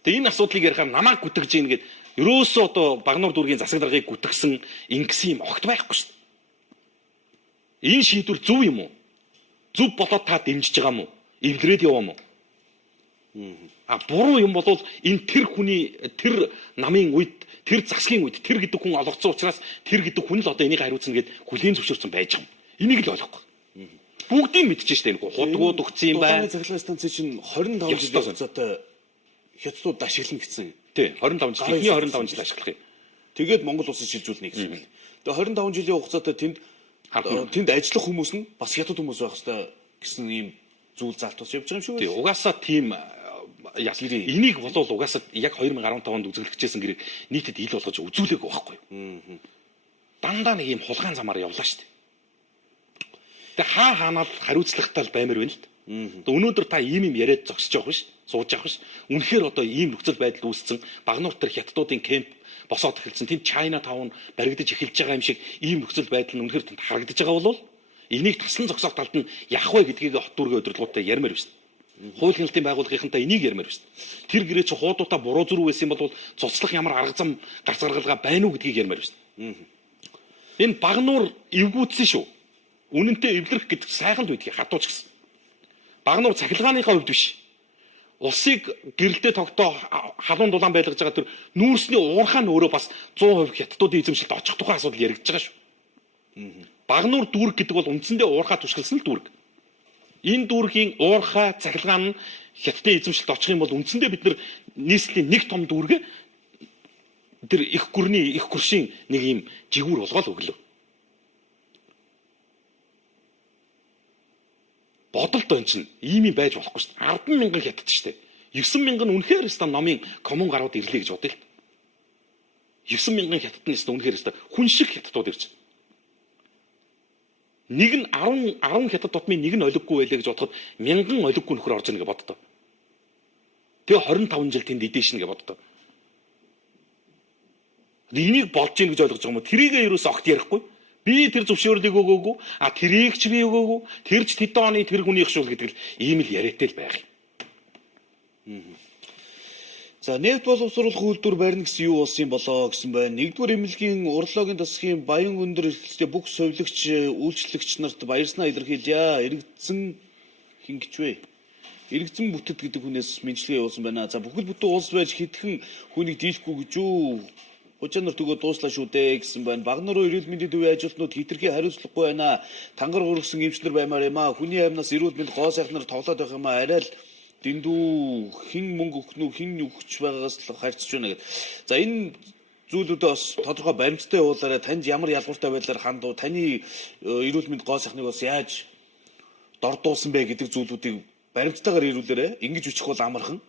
Тэгээ энэ асуудлыг ярихаар намайг гүтгэж ийн гэд ерөөсөө одоо Багнуур дүүргийн засаг даргыг гүтгсэн ингэсэн юм огт байхгүй шүү дээ. Энэ шийдвэр зөв юм уу? Зөв болоод та дэмжиж байгаа юм уу? Эвлэрээд яваа юм уу? Буруу юм бол энэ тэр хүний тэр намын үед тэр засгийн үед тэр гэдэг хүн олгоцсон учраас тэр гэдэг хүн л одоо энийг хариуцна гэд хүлээн зөвшөөрсөн байж байгаа юм. Энийг л ойлгохгүй. Бүгдийг мэдчихэж штэ энэ худгууд өгсөн юм байна. Цахилгаан станцын чинь 25 жилийн хугацаатай хятадууд ашиглана гэсэн. Тий, 25 жил, эхний 25 жил ашиглах юм. Тэгээд Монгол улсыг шилжүүлнэ гэсэн юм. Тэгээд 25 жилийн хугацаатай тэнд ажиллах хүмүүс нь бас хятад хүмүүс байх хэрэгтэй гэсэн ийм зүйл залт бас явж байгаа юм шүү. Тий, угаасаа тийм энийг болов угаасаа яг 2015 онд үзүүлэгчээсэн гэрэг нийтэд ил болгож үзүүлээгүй байхгүй юу. Дандаа нэг ийм хулгайн замаар явлаа шүү дээ. Тэгээ хаанаа л хариуцлагатай баймар байна л да. Өнөөдөр та ийм юм яриад зогсож явах биш, сууж явах биш. Үнэхээр одоо ийм нөхцөл байдал үүссэн Багнуур төр хятадуудын кемп босоод эхэлсэн. Тэнд China Town баригдаж эхэлж байгаа юм шиг ийм нөхцөл байдал нь үнэхээр тэнд харагдаж байгаа бол энийг таслан зогсоох талд нь яах вэ гэдгийг хот дүүргийн удирдлагуудтай ярмаар биш. Хууль хяналтын байгууллагынхантай энийг ярмаар биш. Тэр гэрээ чи хуудуудаа буруу зүрх байсан бол цуцлах ямар арга зам гарц гаргалгаа байна уу гэдгийг ярмаар биш. Энэ Багнуур эвгүүцсэн шүү. Үнэнтэй эвлэрэх гэдэг сайхан л байдгийг хатууч гэсэн. Багнуур цахилгааныхаа хувьд биш. Улсыг гэрэлтэй тогтоо халуун дулаан байлгаж байгаа тэр нүүрсний уурхаа нь өөрөө бас 100% хятадуудын эзэмшилд очих тухай асуудал яригдж байгаа шүү. Багнуур дүүрэг гэдэг бол үндсэндээ уурхаа түшгэлсэн л дүүрэг. Энэ дүүргийн уурхаа цахилгаан нь хятадын эзэмшилд очих юм бол үндсэндээ бид нар нийслэлийн нэг том дүүрэг тэр их гүршийн нэг юм жигүүр болгоол өглөө. Бодолтой энэ чинь ийм юм байж болохгүй шүү дээ. 10,000 хятад шүү дээ. 9,000 нь үнэхээр өстө номын коммун гарууд ирлээ гэж бодъё л. 9,000 хятад нь өстө үнэхээр өстө хүн шиг хятадууд ирж. Нэг нь 10 хятад тутмын нэг нь олиггүй байлаа гэж бодоход 1000 олиггүй нөхөр орж ийн гэж боддоо. Тэгээ 25 жил тэнд идэж шин гэж боддоо. Энийг болж ийн гэж ойлгож байгаа юм уу? Тэрийгээ юус огт ярихгүй. Би тэр зөвшөөрлийг өгөөгүй. А тэрийг ч би өгөөгүй. Тэр ч тэдэн оны тэр хүний их шул гэдэг л ийм л яриатай л байх юм. За нефт боловсруулах үйлдвэр барина гэсэн юу болсон юм болоо гэсэн байна. Нэгдүгээр эмнэлгийн урлагийн засгийн баян өндөр эрхлэлтэй бүх совилогч үйлчлэгч нарт баярснаа илэрхийлье. Иргэдсэн хингэж вэ? Иргэдсэн бүтэд гэдэг хүнээс мэдлэгээ явуулсан байна. За бүхэл бүтэн улс байж хэдхэн хүнийг дийлэхгүй гэж юу? Учир төгөө дууслаа шүү дээ гэсэн байна. Багнаар эрүүл мэндийн төвийн ажилтнууд хитрхи хариуцлагагүй байна. Тангар гөргсөн эмчнэр баймаар юм аа. Хүний амнаас эрүүл мэнд гоо сайхнаар тоглоод байх юм аа. Арай л дэндүү хин мөнгө өгнө үү, хин өгч байгаагаас л харьцаж байна гэдэг. За энэ зүйлүүдээ бас тодорхой баримттай явуулаарай. Танд ямар ялгууртай байдлаар хандуу, таны эрүүл мэнд гоо сайхныг бас яаж дордуулсан бэ гэдэг зүйлүүдийг баримттайгаар ирүүлээрэй. Ингэж бичих бол амархан.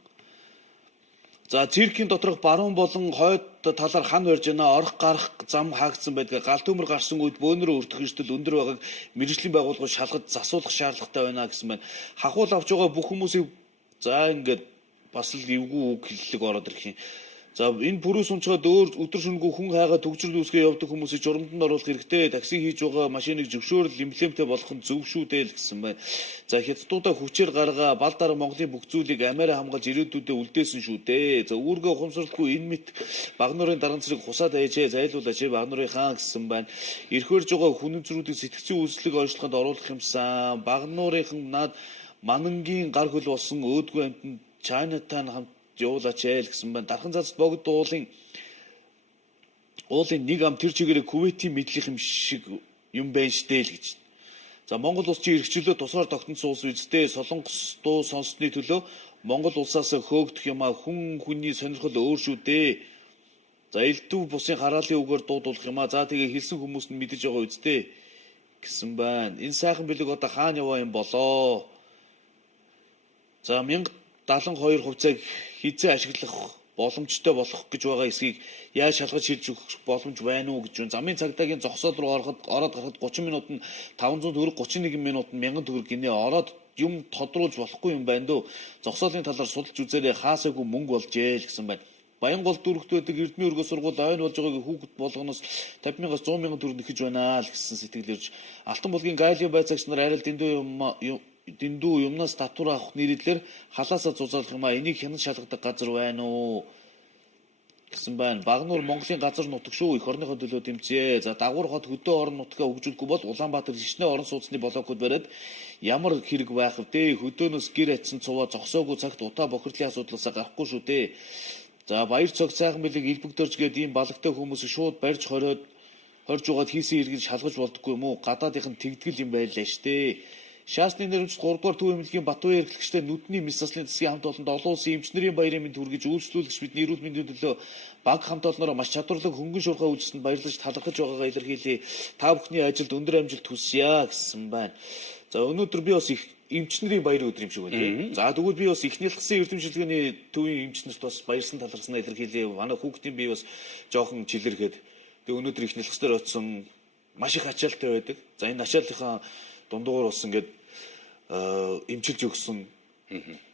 За циркийн доторх баруун болон хойд талаар хан барьж байна. Орох гарах зам хаагдсан байдаг. Гал төмөр гарсан үед бөөнөрөө өртөх эрсдэл өндөр байгааг мэргэжлийн байгууллагууд шалгаж засуулах шаардлагатай байна гэсэн байна. Хахуул авч байгаа бүх хүмүүсийг за ингээд бас л эвгүй үг хэллэг ороод ирэх юм. За энэ пүрүүс унчгаад өдөр шөнөгүй хүн хайгаа төгжрөл үүсгээ явдаг хүмүүсийг журамданд оруулах хэрэгтэй. Такси хийж байгаа машиныг зөвшөөрөл эмблемтэй болох нь зөв шүү дээ л гэсэн байна. За хятадуудаа хүчээр гаргаа бал дараа Монголын бүх зүйлийг амаараа хамгаалж ирээдүйдээ үлдээсэн шүү дээ. За үүргээ ухамсарлахгүй энэ мэт Багнуурын дарган цэрэг хусаад ээжээ зайлуулаач Багнуурын хаан гэсэн байна. Ирхвэрж байгаа хүн зүрүүдийг сэтгцийн үйлчлэг ойролцоохонд оруулах юмсан. Багнуурынхан над Манангийн гар хөл болсон өөдгөө амтнд Чайнатаун хамт явуулаач л гэсэн байна. Дархан цацд богд уулын нэг ам тэр чигээрээ Кувейтийн мэдлэх юм шиг юм байна штэ л гэж. За Монгол улс чинь эрхчлөө тусгаар тогтносон улс үсттэй солонгос дуу сонссны төлөө Монгол улсаас хөөгдөх юм а хүн хүний сонирхол өөр шүү дээ. За элдв бусын хараалын үгээр дуудуулах юм а. За тэгээ хэлсэн хүмүүс нь мэдэж байгаа үсттэй гэсэн байна. Энэ сайхан бэлэг одоо хаана яваа юм болоо? За 1072 хувьцааг хизээ ашиглах боломжтой болох гэж байгаа эсгийг яаж шалгаж шилж өгөх боломж байна уу гэж байна. Замын цагдаагийн зогсоол руу ороод гарахад 30 минутанд 500 төгрөг 31 минутанд 1000 төгрөг гинэ ороод юм тодруулж болохгүй юм байна дөө. Зогсоолын талаар судалж үзээрэй хаасаагүй мөнгө болжээ л гэсэн байна. Баянгол дүрхт байдаг Эрдмийн өргөө сургууль ойн болж байгааг хүүхэд болгоноос 50,000-аас 100,000 төгрөг нэхэж байна л гэсэн сэтгэл ирж Алтан булгийн гайлын байцаагч нар арай л дэндүү юмнаас татвар авах нэрээр халаасаа зузаалах юм а. Энийг хянаж шалгадаг газар байна уу гэсэн байна. Багнуур Монголын газар нутаг шүү. Эх орныхоо төлөө тэмцээ. За дагвар хот хөдөө орон нутгаа хөгжүүлэхгүй бол Улаанбаатар шишнээ орон сууцны блокуд бариад ямар хэрэг байх вэ? Хөдөөнөөс гэр атсан цуваа зогсоогүй цагт утаа бохирдлын асуудлаас гарахгүй шүү дээ. За баяр цог сайхан бэлэг илбэгдэрч гээд ийм балагтай хүмүүсийг шууд барьж хорж угаад хийсэн иргэн шалгаж болдоггүй юм уу? Гадаадынх нь тэгдгэл юм байлаа штэ. Шаасны нэрмж 3 дугаар төв эмнэлгийн Батбаян эрхлэгчтэй нүдний мэс заслын засгийн хамт олонд олон улсын эмчнэрийн баярын мэнд хүргэж үйлчлүүлэгч бидний эрүүл мэндийн төлөө баг хамт олноор маш чадварлаг хөнгөн шуурхай үйлчлэсэнд баярлаж талархаж байгаагаа илэрхийлье. Та бүхний ажилд өндөр амжилт хүсье гэсэн байна. За өнөөдөр би бас их эмчнэрийн баярын өдөр юм шиг байна. За тэгвэл би бас ихнэлгсэн эрдэмшилгээний төвийн эмчнэрт бас баярсан талархснаа илэрхийлье. Манай хүүхдийн би бас жоохон чилэрхэд тэг өнөөдөр ихнэлгснээр очсон маш их ачаалтай байдаг. За энэ ачааллынхаа дундуугаар бас ингээд эмчилж өгсөн,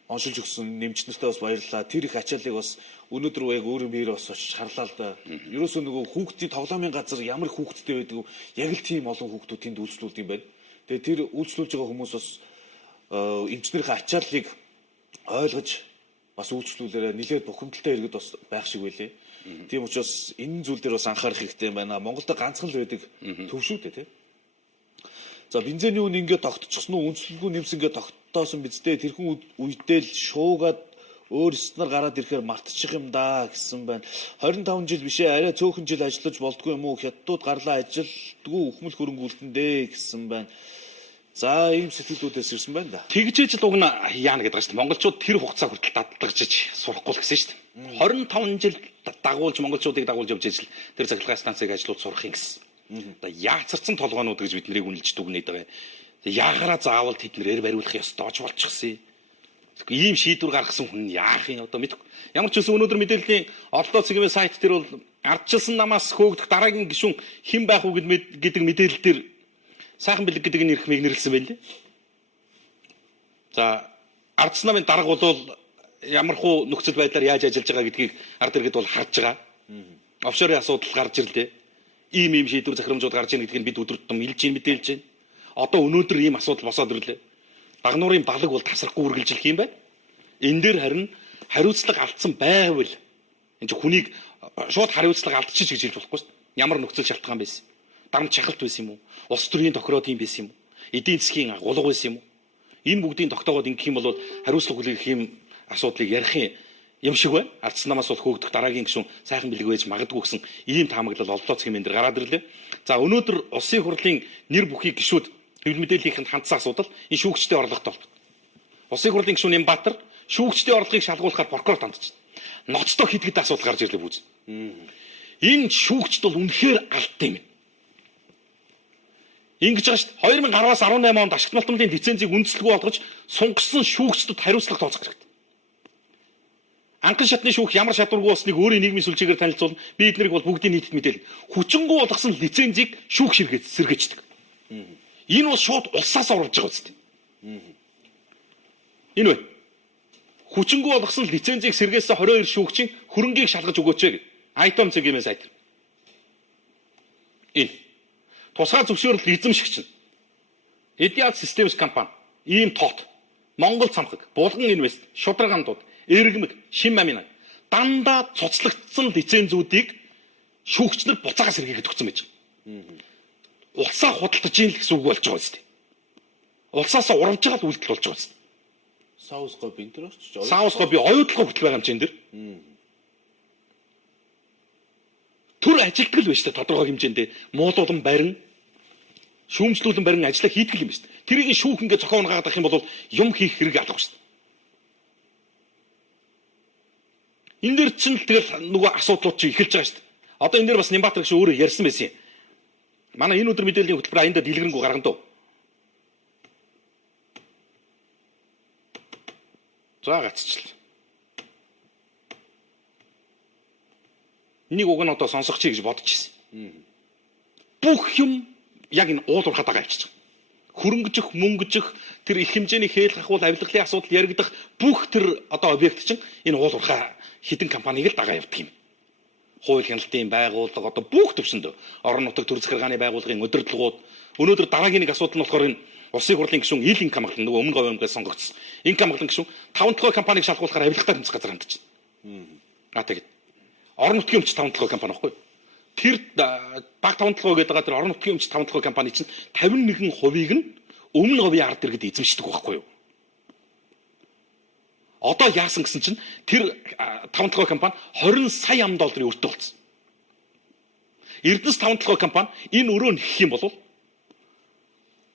оншилж өгсөн нэмчнэртэй бас баярлалаа. Тэр их ачааллыг бас өнөөдөр яг өөр юм биер бас шарлаа л да. Ерөөсөө нөгөө хүүхдийн тоглоомын газар ямар хүүхдтэй байдаг вэ? Яг л тийм олон хүүхдүүд тэнд үйлчлүүлдэг юм байна. Тэгээ тэр үйлчлүүлж байгаа хүмүүс бас эмчнэрийн ачааллыг ойлгож бас үйлчлүүлээрээ нэлээд бухимдалтай иргэд бас байх шиг байлээ. Тийм учраас энэ зүйл дээр бас анхаарах хэрэгтэй юм байна. Монголд ганцхан л байдаг төв шүү дээ, тийм. За бензиний үн ингээд тогтчихсон уу? Үнэлэлгүй нэмсэн ингээд тогтоосон биз дээ. Тэрхэн үедээ л шуугаад өөр стандар гараад ирэхээр мартчих юм да гэсэн байна. 25 жил бишээ арай цөөхөн жил ажиллаж болдгоо юм уу? Хятадууд гарлаа ажилдгүй ухмал хөрөнгө үлдэндээ гэсэн байна. За ийм сэтгэлдүүдээс ирсэн байна да. Тэгжээж л уг нь яана гэдэг чинь монголчууд тэр хугацаа хүртэл дадлагжиж сурахгүй л гэсэн шүү дээ. 25 жил дагуулж монголчуудыг дагуулж явж ижил тэр цахилгаан станцыг ажлууд сурах юм гэсэн. Одоо яацарсан толгоонууд гэж бид нарыг үнэлж дүгнээд байгаа. Яагараа заавал тэднэрээр бариулах ёстой ч болчихсон. Ийм шийдвэр гаргасан хүн яах юм одоо мэдэхгүй. Ямар ч үсэн өнөөдөр мэдээллийн олдоо цэгийн сайт дээр бол ардчилсан намаас хөөгдөх дараагийн гишүүн хэн байх уу гэдэг мэдээлэл дээр сайхан бэлэг гэдэг нь ирэх нэрлсэн байл лээ. За ардсан намын дарга бол ямархуу нөхцөл байдлаар яаж ажиллаж байгаа гэдгийг ард иргэд бол харж байгаа. Офшорын асуудал гарч ирлээ. Ийм шийдвэр захирамжууд гарч ийн гэдгийг бид өдөр тутам илж мэдээлж байна. Одоо өнөөдөр ийм асуудал босоод ирлээ. Багнуурын балаг бол тасрахгүй үргэлжлэх юм байна. Энэ дээр харин хариуцлага алдсан байвал энэ хүнийг шууд хариуцлага алдчих гэж хэлж болохгүй шүү дээ. Ямар нөхцөл шалтгаан байсан юм? Дарамт шахалт байсан юм уу? Улс төрийн тохироо тийм байсан юм уу? Эдийн засгийн агуулга байсан юм уу? Энэ бүгдийн тогтоогоод ингэх юм бол хариуцлага хүлээх юм асуудлыг ярих юм шиг байна. Ардсан намаас бол хөөгдөх дараагийн гишүүн сайхан бэлэг байж магадгүй гэсэн ийм таамаглал олдоо цэгийн дээр гараад ирлээ. За өнөөдөр улсын хурлын нэр бүхий гишүүд хэвлэл мэдээллийнхэнд хандсан асуудал энэ шүүгчдийн орлоготой холбоотой. Улсын хурлын гишүүн Нямбатар шүүгчдийн орлогыг шалгуулахаар прокурор тандчихсан. Ноцтой хэд хэд асуудал гарч ирлээ бүз. Энэ шүүгчд бол үнэхээр алдсан юм. Ингэж байгаа шүү дээ. 2010-аас 18 онд ашигт малтмын лицензийг үндэслэгүй болгож сунгасан шүүгчдэд хариуцлага тооцох хэрэгтэй. Анхан шатны шүүх ямар шатваргүй болсныг өөрийн нийгмийн сүлжээгээр танилцуулна. Би эднэрийг бол бүгдийг нийтэд мэдээлнэ. Хүчингү болгосон лицензийг шүүх сэргээждэг. Энэ бол шууд улсаас оруулж байгаа үстэй. Энэ вэ? Хүчингү болгосон лицензийг сэргээсэн 22 шүүгчийн хөрөнгийг шалгаж өгөөч гэдэг. Айтом цэгийн сайт. Энэ тусгай зөвшөөрөл эзэмшигч нь Etihad Systems компани ийм тоот Монгол цамхаг, Булган инвест, Шударгаан дууд, Эргэмэг, Шин Мамина дандаа цуцлагдсан лицензүүдийг шүүгчнэр буцаагаас сэргээгээд өгсөн байж байгаа. Улсаа худалдаж ийн л гэсэн үг болж байгаа үстэй. Улсаасаа урамж байгаа л үйлдэл болж байгаа үстэй. Саус копи энэ төрөч. Саус копи оюутлах хөтөл байгаа юм чинь энэ. Түр ажилтгал байна шүү дээ тодорхой хэмжээндээ. Муулуулан барин шүүмжлүүлэн барин ажиллаа хийтгэл юм шүү дээ. Тэрийг шүүх ингээ зохион гаргах юм бол юм хийх хэрэг алга шүү дээ. Энэ дэр чинь тэгэл нөгөө асуудлууд чи эхэлж байгаа шүү дээ. Одоо энэ дэр бас Нямбатар гэж өөрөө ярьсан байсан юм. Манай энэ өдөр мэдээллийн хөтөлбөр аянда дэлгэрэнгүй гаргана дөө. За гацчихлаа. Энийг уг нь одоо сонсох чи гэж бодож ирсэн. Бүх юм яг энэ уулуур хатаага авчиж байгаа. Хөрөнгөжих, мөнгөжих, тэр их хэмжээний хээл хахуул авилгалын асуудал яригдах бүх тэр одоо объект чинь энэ уулуурхаа хідэн компаниг л дагаа явдаг юм. Хууль хяналтын байгууллага одоо бүх төвшөнд орон нутаг төр захиргааны байгууллагын удирдлагууд өнөөдөр дараагийн нэг асуудал нь болохоор энэ улсын хурлын гишүүн ил инкам хаглан нөгөө өмнө говьмгээс сонгогдсон. Инкам хаглан гишүүн 5 толгой компаниг шалгуулахаар авилгатай тэмцэх газар хандж байна. Тэгээд орон нутгийн өмч 5 толгой компани байхгүй. Тэр баг 5 толгой гэдэг тэр орон нутгийн өмч 5 толгой компани чинь 51%-ийг нь өмнө говийн ард иргэд эзэмшдэг байхгүй юу? Одоо яасан гэсэн чинь тэр 5 толгой компани 20 сая ам долларын өртөө болсон. Эрдэнэс 5 толгой компани энэ өрөө нэхэх юм бол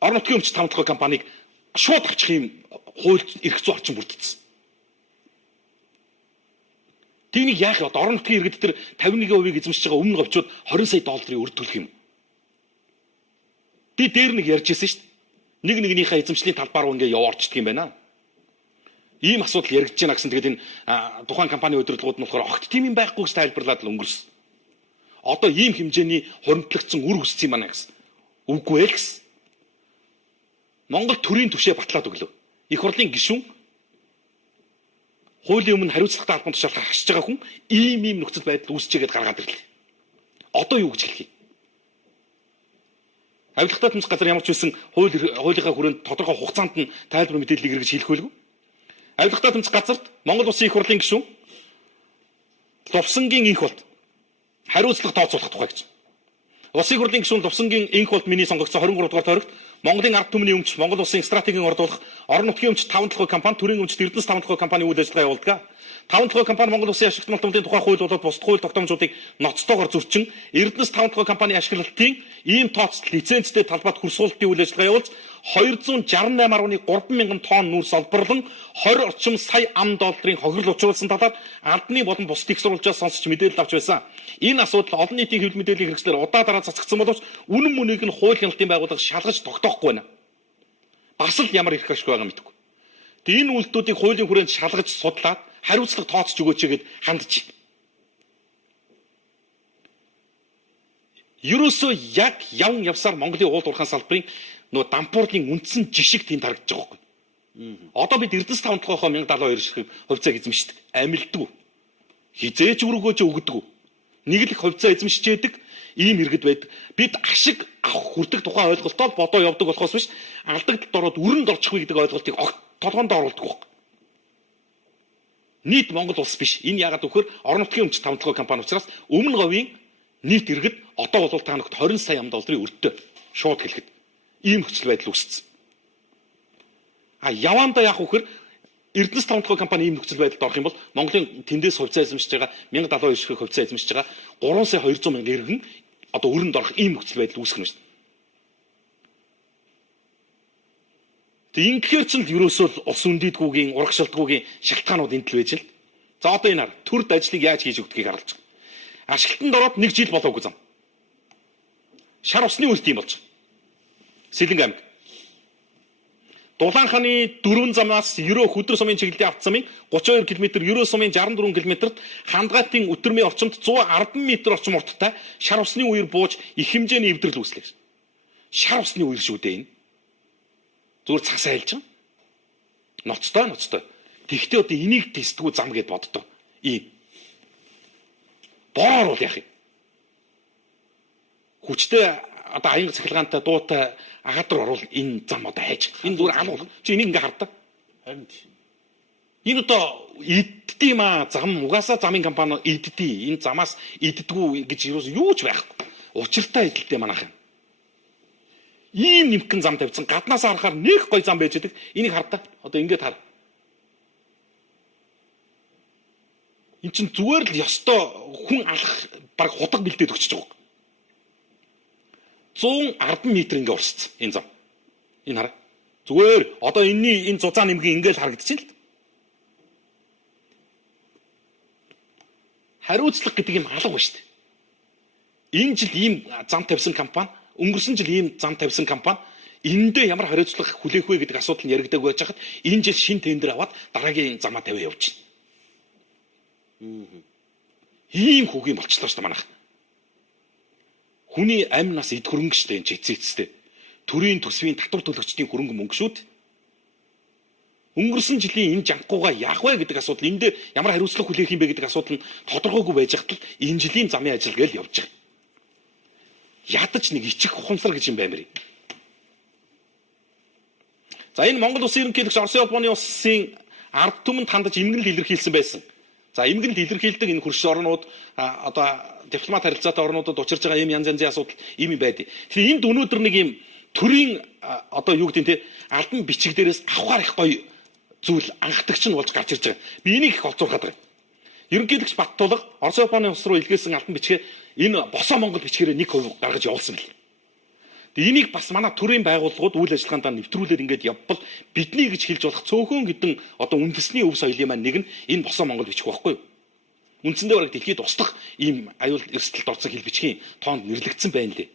орон нутгийн өмч 5 толгой компаниг шууд авчих юм хууль эрх зүйн орчин бүрдсэн. Тэнийг яах вэ? Орон нутгийн иргэд тэр 51%-ийг эзэмшиж байгаа өмнө говьчууд 20 сая долларын өрт төлөх юм. Би дээр нэг ярьж ирсэн шүү дээ. Нэг нэгнийхээ эзэмшлийн талбаар ингээ яваарчдаг юм байна. Ийм асуудал яригдж байна гэсэн тэгээд энэ тухайн компани удирдлагууд нь болохоор огт тийм юм байхгүй гэж тайлбарлаад л өнгөрсөн. Одоо ийм хэмжээний хуримтлагдсан үр хүссэн юм байна гэсэн. Үгүй л гэсэн. Монгол төрийн түвшээ батлаад өглөө. Их хурлын гишүүн хуулийн өмнө хариуцлагатай албан тушаалаар хашиж байгаа хүн ийм нөхцөл байдал үүсчээгээд гаргаад ирлээ. Одоо юу гэж хэлэх юм? Авилгатай тэмцэх газар ямар ч байсан хуулийнхаа хүрээнд тодорхой хугацаанд нь тайлбар мэдээллийг эргэж хэлэх байлгүй. Авилгатай тэмцэх газарт Монгол Улсын их хурлын гишүүн Лувсангийн инх болт хариуцлага тооцоолох тухай гэж. Улсын хурлын гишүүн Лувсангийн инх болт миний сонгогдсон 23 дугаар тойрогт Монголын ард түмний өмч, Монгол Улсын стратегийн ордуулах орон нутгийн өмч 5 толгой компани, төрийн өмч Эрдэнэс 5 толгой компани үйл ажиллагаа явуулдаг. 5 толгой компани Монгол Улсын ашигт малтмуудын тухай хууль болоод бусад хууль тогтоомжуудыг ноцтойгоор зөрчин Эрдэнэс 5 толгой компани ашиглалтын ийм тооцолт лицензтэй талбайд хөрсүүлэлтийн үйл ажиллагаа явуулж 268.3 мянган тонн нүүрс олборлон 20 орчим сая ам долларын хохирол учруулсан талаар албаны болон бусад их сурвалжаас сонсч мэдээлэл авч байсан. Энэ асуудал олон нийтийн хэвлэл мэдээллийн хэрэгслэр удаа дараа цацгдсан боловч үнэн мөнийг нь хууль хяналтын байгууллага шалгаж тогтоохгүй байна. Бас л ямар их ашиг байгаа мэдэхгүй. Тэгээ энэ үйлдэлүүдийг хуулийн хүрээнд шалгаж судлаад хариуцлага тооцож өгөөч гэд хандж. Ерөөсөө яг явн явсаар Монголын уул уурхайн салбарын нөө дампуурлын үндсэн жишг тэнд харагдаж байгаа байхгүй. Одоо бид Эрдэнэс 5 толгойхоо 1072 ширхэг хувьцааг эзэмшдэг. Амилддаг. Хизээч өргөөж өгдөг. Нэг л их хувьцаа эзэмшиж яадаг. Ийм иргэд байдаг. Бид ашиг авах хүрдэг тухай ойлголтоор бодоо явдаг болохоос биш алдагдaltaд ороод өрөнд орчихгүй гэдэг ойлголтыг толгоонд оруулдаг байхгүй. Нийт Монгол улс биш. Энэ яагаад вөхөр орон нутгийн өмч 5 толгой компани учраас өмнө говийн нийт иргэд одоо бол та нөхд 20 сая ам долларын өртөө шууд хэлэхэд ийм нөхцөл байдал үүссэн. Яваанда яах вөхөр Эрдэнэс 5 толгой компани ийм нөхцөл байдалд орох юм бол Монголын тэндээс хувьцаа эзэмшиж байгаа 1072 ширхэг хувьцаа эзэмшиж байгаа 3 сая 200 мянган иргэн одоо өрөнд орох ийм нөхцөл байдал үүсгэх нь шүү. Тэг ингэхээр ч л ерөөсөө улс үндийдгүүгийн урагшилтгүүгийн шалтгаанууд энд л байж л. За одоо энэ хар төрд ажлыг яаж хийж өгдгийг харуулж байгаа. Ашиглалтанд ороод 1 жил болоогүй зам. Шар усны үйлт юм болж. Сэлэнг аймаг. Дулаанханы 4 замнаас Ерөө хөдөр сумын чиглэлийн автозамын 32 км, Ерөө сумын 64 км-т хандгаатын өтөрмийн орчимд 110 м орчим урттай шар усны үер бууж их хэмжээний эвдрэл үүслээ. Шар усны үер шүү дээ энэ. Зүгээр цас айлж байгаа. Ноцтой. Тэгтээ одоо энийг тестгүй зам гэд боддоо. Ийм. Бороор бол яах юм? Хүчтэй одоо аянга цахилгаантай дуутай агаадар орвол энэ зам одоо хайж. Энэ зүгээр алуул. Чи энийг ингээ хардаа. Харин Энэ одоо иддэм зам угаасаа замын компани иддэе. Энэ замаас иддэггүй гэж юу ч байхгүй. Учиртай идэлтэй манайх юм. Ийм нэмгэн зам тавьсан гаднаас харахаар нэг гой зам байж байгаа. Энийг хардаа. Одоо ингээд хар. Энд чинь зүгээр л ёстой хүн алах баг худаг бэлдээд өгч байгаа. 110 м ингээ урсцсан энэ зам. Энэ хараа. Зүгээр одоо энэ зузаан нэмгийн ингээл харагдчихээн л. Хариуцлага гэдэг юм алга ба шүү дээ. Энэ жил ийм зам тавьсан компани, өнгөрсөн жил ийм зам тавьсан компани эндээ ямар хариуцлага хүлээх вэ гэдэг асуудал нь яригдаг байж хахад энэ жил шин тендер аваад дараагийн замаа тавиа явж байна. Ийм хүүгийн болчлоо шүү дээ манайх. Хүний амь нас эд хөрөнгө шүү дээ энэ эцээцтэй. Төрийн төсвийн татвар төлөгчдийн хөрөнгө мөнгө шүү дээ. Өнгөрсөн жилийн энэ жанхгуугаа яах вэ гэдэг асуудал энд ямар хариуцлага хүлээх юм бэ гэдэг асуудал нь тодорхойгүй байж хатал энэ жилийн замын ажил гээл явж байгаа. Ядаж нэг ичих ухамсар гэж юм баймир. За энэ Монгол Улсын ерөнхийлөгч Оросын улбооны улсын ард түмэнд хандаж эмгэнэл илэрхийлсэн байсан. За эмгэнэл илэрхийлдэг энэ хөрш орнууд одоо дипломат харилцаатай орнуудад учирж байгаа юм янз янзын асуудал ийм байдаг. Тэгэхээр энд өнөөдөр нэг юм төрийн одоо юу гэдэг нь те албан бичиг дээрээс авахар их гоё зүйл анхдагч нь болж гарч ирж байгаа. Би энийг их олзуурхаад байгаа. Ерөнхийлөгч Баттулга Оросын улбооны улс руу илгээсэн албан бичгээ энэ босоо Монгол бичгээрээ 1% гаргаж явуулсан байл. Тэгээ энийг бас манай төрийн байгууллагууд үйл ажиллагаандаа нэвтрүүлээд ингээд явбал бидний гэж хэлж болох цөөхөн гэдэн одоо үндэсний өв соёлын маань нэг нь энэ босоо Монгол бичих байхгүй юу? Үндсэндээ бараг дэлхийд устдах ийм аюул эрсдэлд орсон хэл бичгийн тоонд нэрлэгдсэн байна лээ.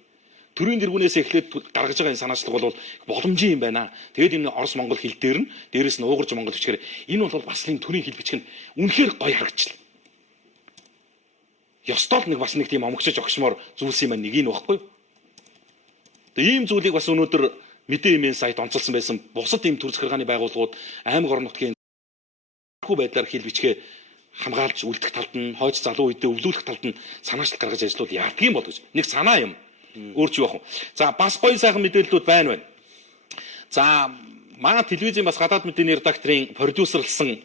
Төрийн дэргүүнээс эхлээд гаргаж байгаа энэ санаачлал бол боломжийн юм байна. Тэгээд энэ Орос Монгол хэл дээр нь дээрээс нь уугарж Монгол бичгээр энэ бол бас энэ төрийн хэл бичг нь үнэхээр гоё харагдчихлаа. Ёстол нэг бас нэг тийм омгчж огшмоор зүйлс юм нэг нь багхгүй. Тэгээд ийм зүйлийг бас өнөөдөр мэдээ имэн сайт онцолсон байсан бусад ийм төр захиргааны байгууллагууд аймаг орон нутгийн байдлаар хэл бичгээ хамгаалж үлдэх талд нь хойч залуу үедээ өвлүүлэх талд нь санаачлал гаргаж ажиллавал яадаг юм бол гэж нэг санаа юм. Өөр ч юу ах вэ? За бас гоё сайхан мэдээллүүд байна. За манай телевизийн бас гадаад мэдээний редакторын продюсерлсан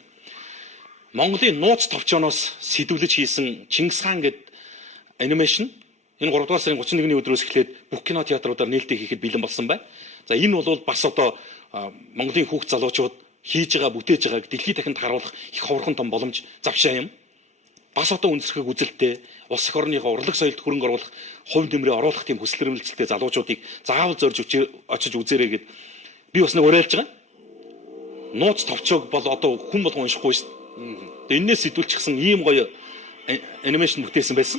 Монголын нууц товчооноос сэдвлэж хийсэн Чингис хаан гэдэг анимашн энэ 3 дугаар сарын 31-ний өдрөөс эхлээд бүх кино театруудаар нээлттэй хийхэд бэлэн болсон байна. За энэ бол бас одоо Монголын хүүхд залуучууд хийж байгаа бүтээж байгааг дэлхийд дахинд харуулах их ховорхон том боломж завшаа юм. Бас одоо үндэслэх үзэлтэй улс эх орныхоо урлаг соёлд хөрөнгө оруулах, хувь нэмрээ оруулах тийм хүсэл эрмэлзэлтэй залуучуудыг заавал зорж очиж үзээрэй гэд би бас нэг уриалж байгаа. Нууц товчоог бол одоо хүн болгон уншихгүй шүү дээ. Энээс сэтүүлчихсэн ийм гоё анимашн бүтээсэн байсан.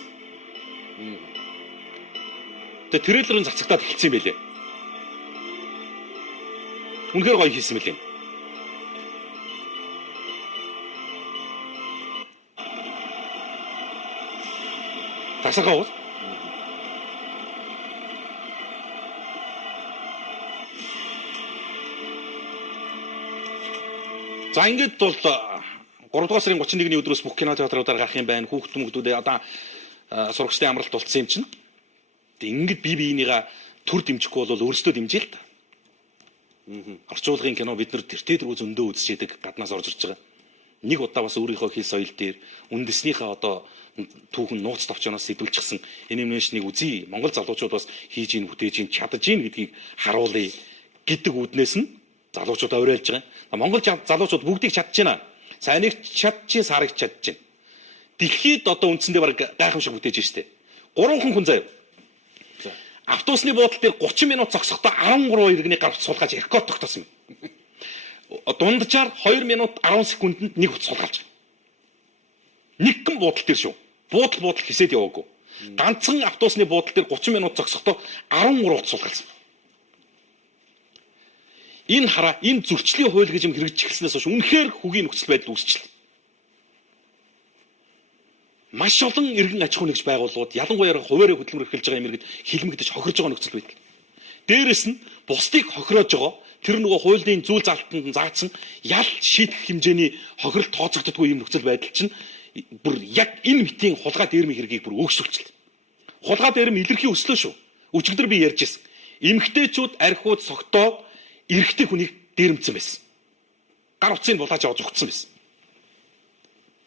Тэгээ трейлер нь цацагтаад эхэлсэн юм байлээ. Үнэхээр гоё хийсэн мэлээ. Тасархаа уу? За ингээд бол 3 дугаар сарын 31-ний өдрөөс бүх кино театруудаар гарах юм байна. Хүүхдүүдээ одоо сурагчдын амралт болцсон юм чинь. Ингээд бие биенийгаа төр дэмжихгүй бол өөрсдөө дэмжээ л та. Орчуулгын кино бид нар тэртээ дөрөв зөндөө үзчихэд гаднаас орж ирж байгаа. Нэг удаа бас өөрийнхөө хэл соёл дээр үндэснийхээ одоо түүхэн нууц товчоноос сэтүүлчихсэн анимашныг үзье. Монгол залуучууд бас хийж ийн бүтээж ийн чадж ийн гэдгийг харуулъя гэдэг үднээс нь залуучуудаа уриалж байгаа. Монгол залуучууд бүгдийг чадчихна. Сайныг чадчих, сарыг чадчихна. Дэлхийд одоо үндсэндээ баг гайхамшиг бүтээж штэ. 3 хүн заяа. Автобусны буудлын дээр 30 минут зогсохдоо 13 иргэний гар утас суулгаж рекорд тогтоосон юм. Дунджаар 2 минут 10 секундэд нэг утас суулгаж байгаа. Нэг гэн буудлын дээр шүү. Буудал хисээд яваагүй. Ганцхан автобусны буудлын дээр 30 минут зогсохдоо 13 утас суулгалсан. Энэ хараа энэ зөрчлийн хууль гэж юм хэрэгжиж эхэлснээс хойш үнэхээр хөгийн нөхцөл байдал үүсчихлээ. Маш олон иргэн аж ахуй нэгж байгууллагууд ялангуяа хуваарь хөдөлмөр эрхэлж байгаа юм иргэд хилмигдэж хохирж байгаа нөхцөл байдал. Дээрэс нь бусдыг хохироож байгаа тэр нөгөө хуулийн зүйл залтанд заагдсан ял шийдэх хэмжээний хохирол тооцогддоггүй юм нөхцөл байдал чинь бүр яг энэ мэтийн хулгай дээрмийн хэргийг бүр өөгсөвчлээ. Хулгай дээрм илэрхий өслөө шүү. Өчигдөр би ярьж ирсэн. Эмэгтэйчүүд архиуд согтоод эрэгтэй хүнийг дээрмцсэн байсан. Гар утсыг булааж аваад зүгтсэн байсан.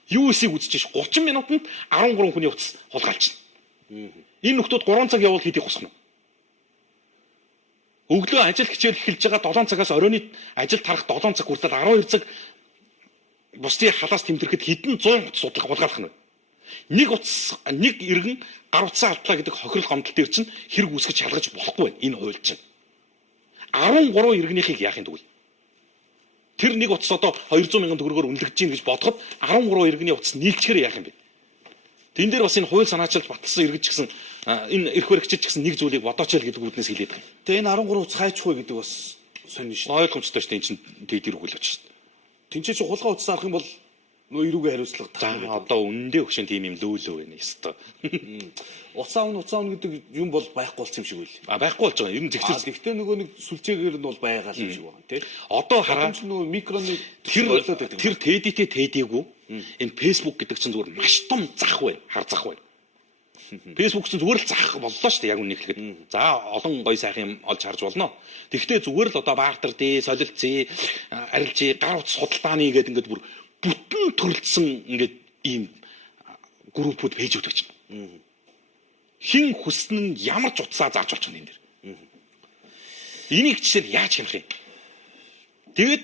Юу эсийг үзэж 30 минутанд 13 хүний утас хулгайлж байна. Энэ нөхдүүд 3 цаг явуул хийдийг хусах нь. Өглөө ажил хичээл эхэлж байгаа 7 цагаас оройны ажил тарах 7 цаг хүртэл 12 цаг бусдын халаас тэмдэрэхэд хэдэн 100 утас судлах хулгайлах нь. Нэг иргэн гар утсаа алдлаа гэдэг хохирол гомдол дээр чинь хэрэг үүсгэж шалгаж болохгүй байна. Энэ хууль чинь. 13 иргэнийхийг яах юм дгүй. Тэр нэг утас одоо 200 мянган төгрөгөөр үнэлэгдэж гин гэж бодоход 13 иргэний утас нийлчгээр яах юм бэ? Тэн дээр бас энэ хууль санаачилж батлсан иргэж гисэн энэ эрх баригчид гисэн нэг зүйлийг бодооч л гэдэг үднээс хэлээд байгаа. Тэгээ энэ 13 утас хайчихгүй гэдэг бас сонин шүү. Ойлгомжтой шүү дээ. Энд чинь дээд эргүүл очиж шүү. Тинчээ чи хулгай утас авах юм бол нөө эрүүгээ хариуцлага тах. Одоо үнэндээ өгшин тийм юм лөөлөө байна ёстой. Уцаавн гэдэг юм бол байхгүй болсон юм шиг үл. Байхгүй болж байгаа. Ер нь зэгцэр. Гэхдээ нөгөө нэг сүлжээгээр нь бол байгаа юм шиг байна тий. Одоо хараа нөгөө микроны тэр тэдитэй тэдийгүү энэ Facebook гэдэг чинь зүгээр маш том зах бай, хар зах бай. Facebook чинь зүгээр л зах боллоо шүү дээ яг үнэ хэлэхэд. За олон гоё сайхан юм олж харж болно. Тэгвэл зүгээр л одоо баартар дээ, солилцъя, арилжээ, гар утас судалдааны гэдэг ингээд бүр бүтэн төрөлдсөн ингээд ийм группүүд пэйжүүд гэж. Хин хүснэ нь ямар ч утсаа зааж болчих нь энэ дэр. Энийг жишээл яаж хянах юм? Тэгээд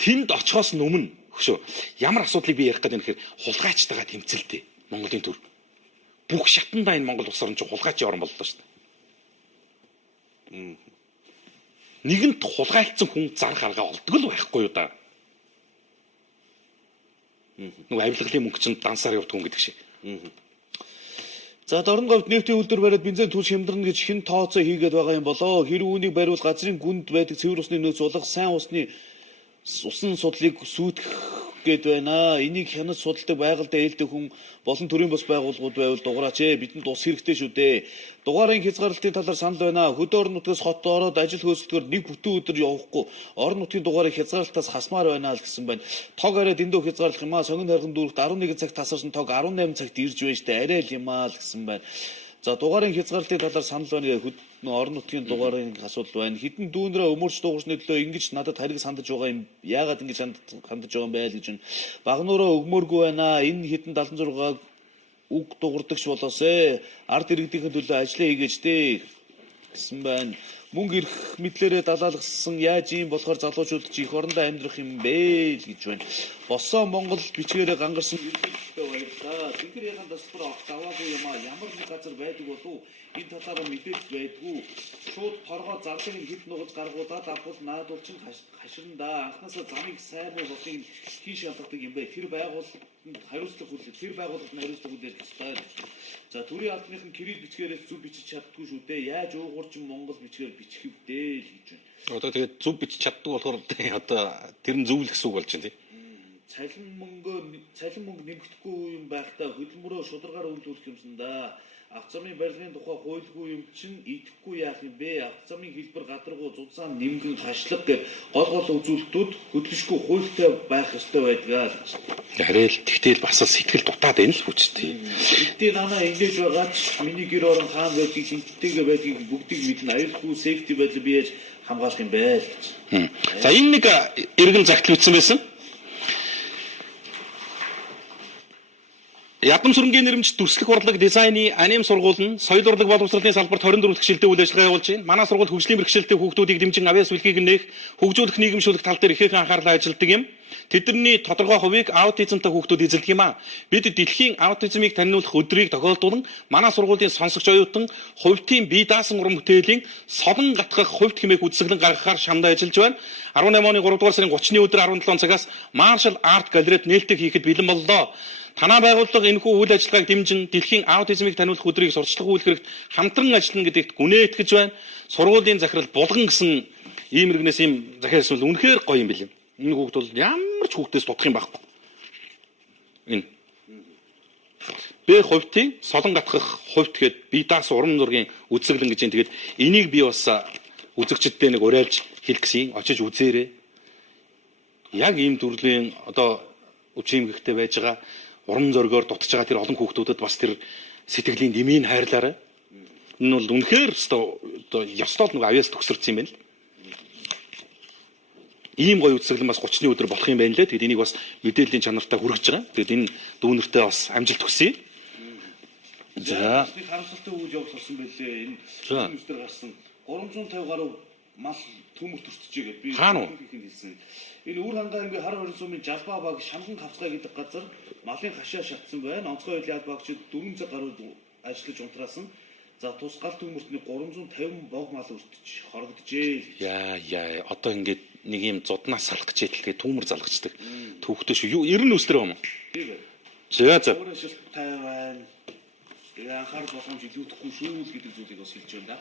тэнд очихоос өмнө хөшөө ямар асуудлыг би ярих гэдэг нь гэхээр хулгайчтайгаа тэмцэлтэй Монголын төр. Бүх шатандаа энэ Монгол улс орн чинь хулгайчийн орн боллоо шүү дээ. Нэгэнт хулгайлцсан хүн зарах арга олддог л байхгүй юу да. Нөгөө авилгалын мөнгө чинь дансаар явдаг хүн гэдэг шиг. За дорн говьд нефтийн үйлдвэр бариад бензин түл шимдэрнэ гэж хэн тооцоо хийгээд байгаа юм болоо. Хэрэг үүнийг бариул газрын гүнд байдаг цэвэр усны нөөц болох сайн усны усан судлыг сүйтгэх гээд байна. Энийг хянаж судалдаг байгальтай ээлдэг хүн болон төрийн бас байгууллагууд байвал дугаараач ээ. Бидэнд ус хэрэгтэй шүү дээ. Дугаарын хязгаарлалтын талаар санал байна. Хөдөө орон нутгаас хот ороод ажил хөөцөлтөөр нэг бүтэн өдөр явахгүй орон нутгийн дугаарыг хязгаарлалтаас хасмаар байна л гэсэн байна. Тог арай дэндүү хязгаарлах юм аа. Сонгон хайрхан дүүрэгт 11 цагт тасарсан тог 18 цагт ирж байна штэ. Арай л юм аа л гэсэн байна. За дугаарын хязгаарлалтын талаар санал байна. Орон нутгийн дугаарын асуудал байна. Хитэн дүүнрээ өмөрч дуугарсны төлөө ингэж надад хариг сандаж байгаа юм. Яагаад ингэж хандаж байгаа юм бэ л гэж байна. Багнуураа өгмөөргүй байна. Энэ хитэн 76 үг дуурдагч болоосэ. Ард иргэдийн төлөө ажиллаа хийгээч дээ гэсэн байна. мөнгө ирэх мэтлэрээ далаалгасан яаж юм болохоор залуучууд ч их орондоо амьдрах юм бэ л гэж байна. Босоо Монгол бичгээрээ гангарсан ерөнхийдөө баярлаа. Тэнгэр яхан тасбар авах даваагүй юм а. Ямар нэг газар байдаг болов энэ талаараа мэдээлэл байдгүй. Шууд торгоо зарлыг нь хэд нугаж гаргуулад авбал наадуул чинь хаширна. Анхнаасаа замыг сайн болохыг хин шалгадаг юм бэ. Тэр байгууллагад хариуцлага хүлээх, тэр байгууллагад хариуцлага хүлээх ёстой. За төрийн албаныхан кирилл бичгээрээс зөв бичиж чаддгүй шүү дээ. Яаж уугуурчин Монгол бичгээр бичих вдээ л гэж байна. Одоо тэгээд зөв бичиж чаддаг болохоор одоо тэр нь зөв л гэсэн үг болж байна тийм. Цалин мөнгө нэмэгдэхгүй юм байхдаа хөдөлмөрөө шударгаар үйлдвэрлэх юмсан да. Авто замын барилгын тухай хуульгүй юм чинь идэхгүй яах юм бэ? Авто замын хэлбэр гадаргуу зузаан нэмгэн хашлага гэж гол үзүүлэлтүүд хөдлөшгүй хуультай байх ёстой байдгаа л гэж. Арай л тэгтэл бас л сэтгэл дутаад байна л хүчтэй. Эдгээр намаа ингэж байгаа ч миний гэр орон хаан байдгийг хинттэйгээ байдгийг бүгдийг мэднэ. Аюулгүй сейфти байдал би яаж хамгаалах юм бэ л гэж. За энэ нэг эргэн загтал ütсэн байсан. Ядам сүрэнгийн нэрмж дүрслэх урлаг, дизайны, аним сургууль нь соёл урлаг боловсролын салбарт 24 бэрхшээлтэй үйл ажиллагаа явуулж байна. Манай сургууль хөгжлийн бэрхшээлтэй хүүхдүүдийг дэмжин авьяас үлгийг нээх, хөгжүүлэх нийгэмшүүлэх тал дээр ихээхэн анхаарлаа ажилладаг юм. Тэдний тодорхой хувийг аутизмтай хүүхдүүд эзэлдэг юм а. Бид дэлхийн аутизмыг таниулах өдрийг тохиолдуулан манай сургуулийн сонсогч оюутан хувьтын бие даасан уран бүтээлийн солон гатгах хувьт хэмээх үзэсгэлэн гаргахаар шамдаа ажиллаж байна. 18 оны 3 дугаар сарын 30-ны өдөр 17 цагаас Marshall Art Gallery-д нээлттэй хийхэд бэлэн боллоо. Танай байгууллага энэхүү үйл ажиллагааг дэмжин дэлхийн аутизмыг таниулах өдрийг сурчлага үйлчлэхэд хамтран ажиллана гэдэгт гүнээ итгэж байна. Сургуулийн захирал Булган гэсэн ийм иргэнээс ийм захиалс бол үнэхээр гоё юм билээ. Энэ хүүхд бол ямар ч хүүхдээс дутах юм байхгүй. Энэ. Бэ хувьтын солон гатгах хувьт гээд бие даасан уран зургийн үзэсгэлэн гэж юм. Тэгээд энийг би бас үзэгчдтэй нэг уриалж хэлэх гэсэн. Очиж үзээрэй. Яг ийм төрлийн одоо өвчин эмгэгтэй байж байгаа уран зөргөөр дутж байгаа тэр олон хүүхдүүдэд бас тэр сэтгэлийн дэмийг хайрлаарай. Энэ бол үнэхээр одоо ёстой нэг авьяас төгсөрсөн юм байна л. Ийм гоё үзэсгэлэн бас 30-ны өдөр болох юм байна лээ. Тэгэд энийг бас мэдээллийн чанартай хүргэж байгаа. Тэгэд энэ дүүнэртээ бас амжилт хүсье. За. Харамсалтай үйл явдал болсон байлээ. Энэ үстэр гарсан 350 гаруй мал төмөр төрчихжээ гэдэг би хэлсэн. Энэ Үр хангаа аймгийн хар хорин сумын Жалбаа баг Шамхан хавцгай гэдэг газар малын хашаа шатсан байна. Онцгой үеийн аль багчид 400 гаруй ажиллаж унтраасан. За тус гал төмөртний 350 бог мал өртөж хорогджээ. Яа одоо ингээд нэг юм зуднаас салах гэж хэлдэг түүмэр залгацдаг. Төвхтөө шүү. Ер нь үстэр юм уу? Тийм ээ. За. Өөрөө шилтэй байна. Тэгээ анхаарал болгоомж илүүдэхгүй шүү гэдэг зүйлийг бас хэлж байна да.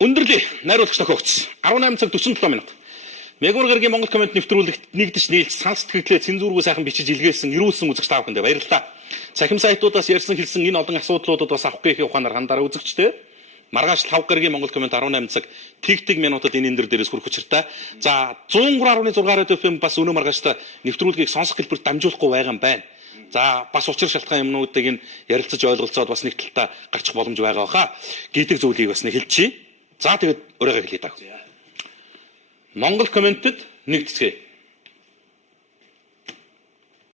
Өндөрлөө найруулагч тохиогдсон. 18 цаг 47 минут. Мегур гарагийн Монгол комент нэвтрүүлэгт нэгдэж нийлж санал сэтгэлдээ цензургүй сайхан бичиж илгээсэн эрүүлсэн үзэгч та бүхэндээ баярлалаа. Цахим сайтуудаас ярьсан хэлсэн энэ олон асуудлуудад бас авах гээх ухаанаар хандаараа үзэгчтэй. Маргааш 5 гарагийн Монгол комент 18 цаг тэг минутад энэ эндэр дээрээс хүрэх учиртай. За 103.6 радио FM бас өнөө маргааштай нэвтрүүлгийг сонсох хэлбэрт дамжуулахгүй байгаа юм байна. За бас учир шалтгаан юмнуудыг энэ ярилцаж ойлголцоод бас нэг талтаа гарчих боломж байгаа хаа гэдэг зүйлийг бас нэг хэлчихье. За тэгээд өөрөөгөө хэлье даа. Монгол комментэд нэгдэцгээе.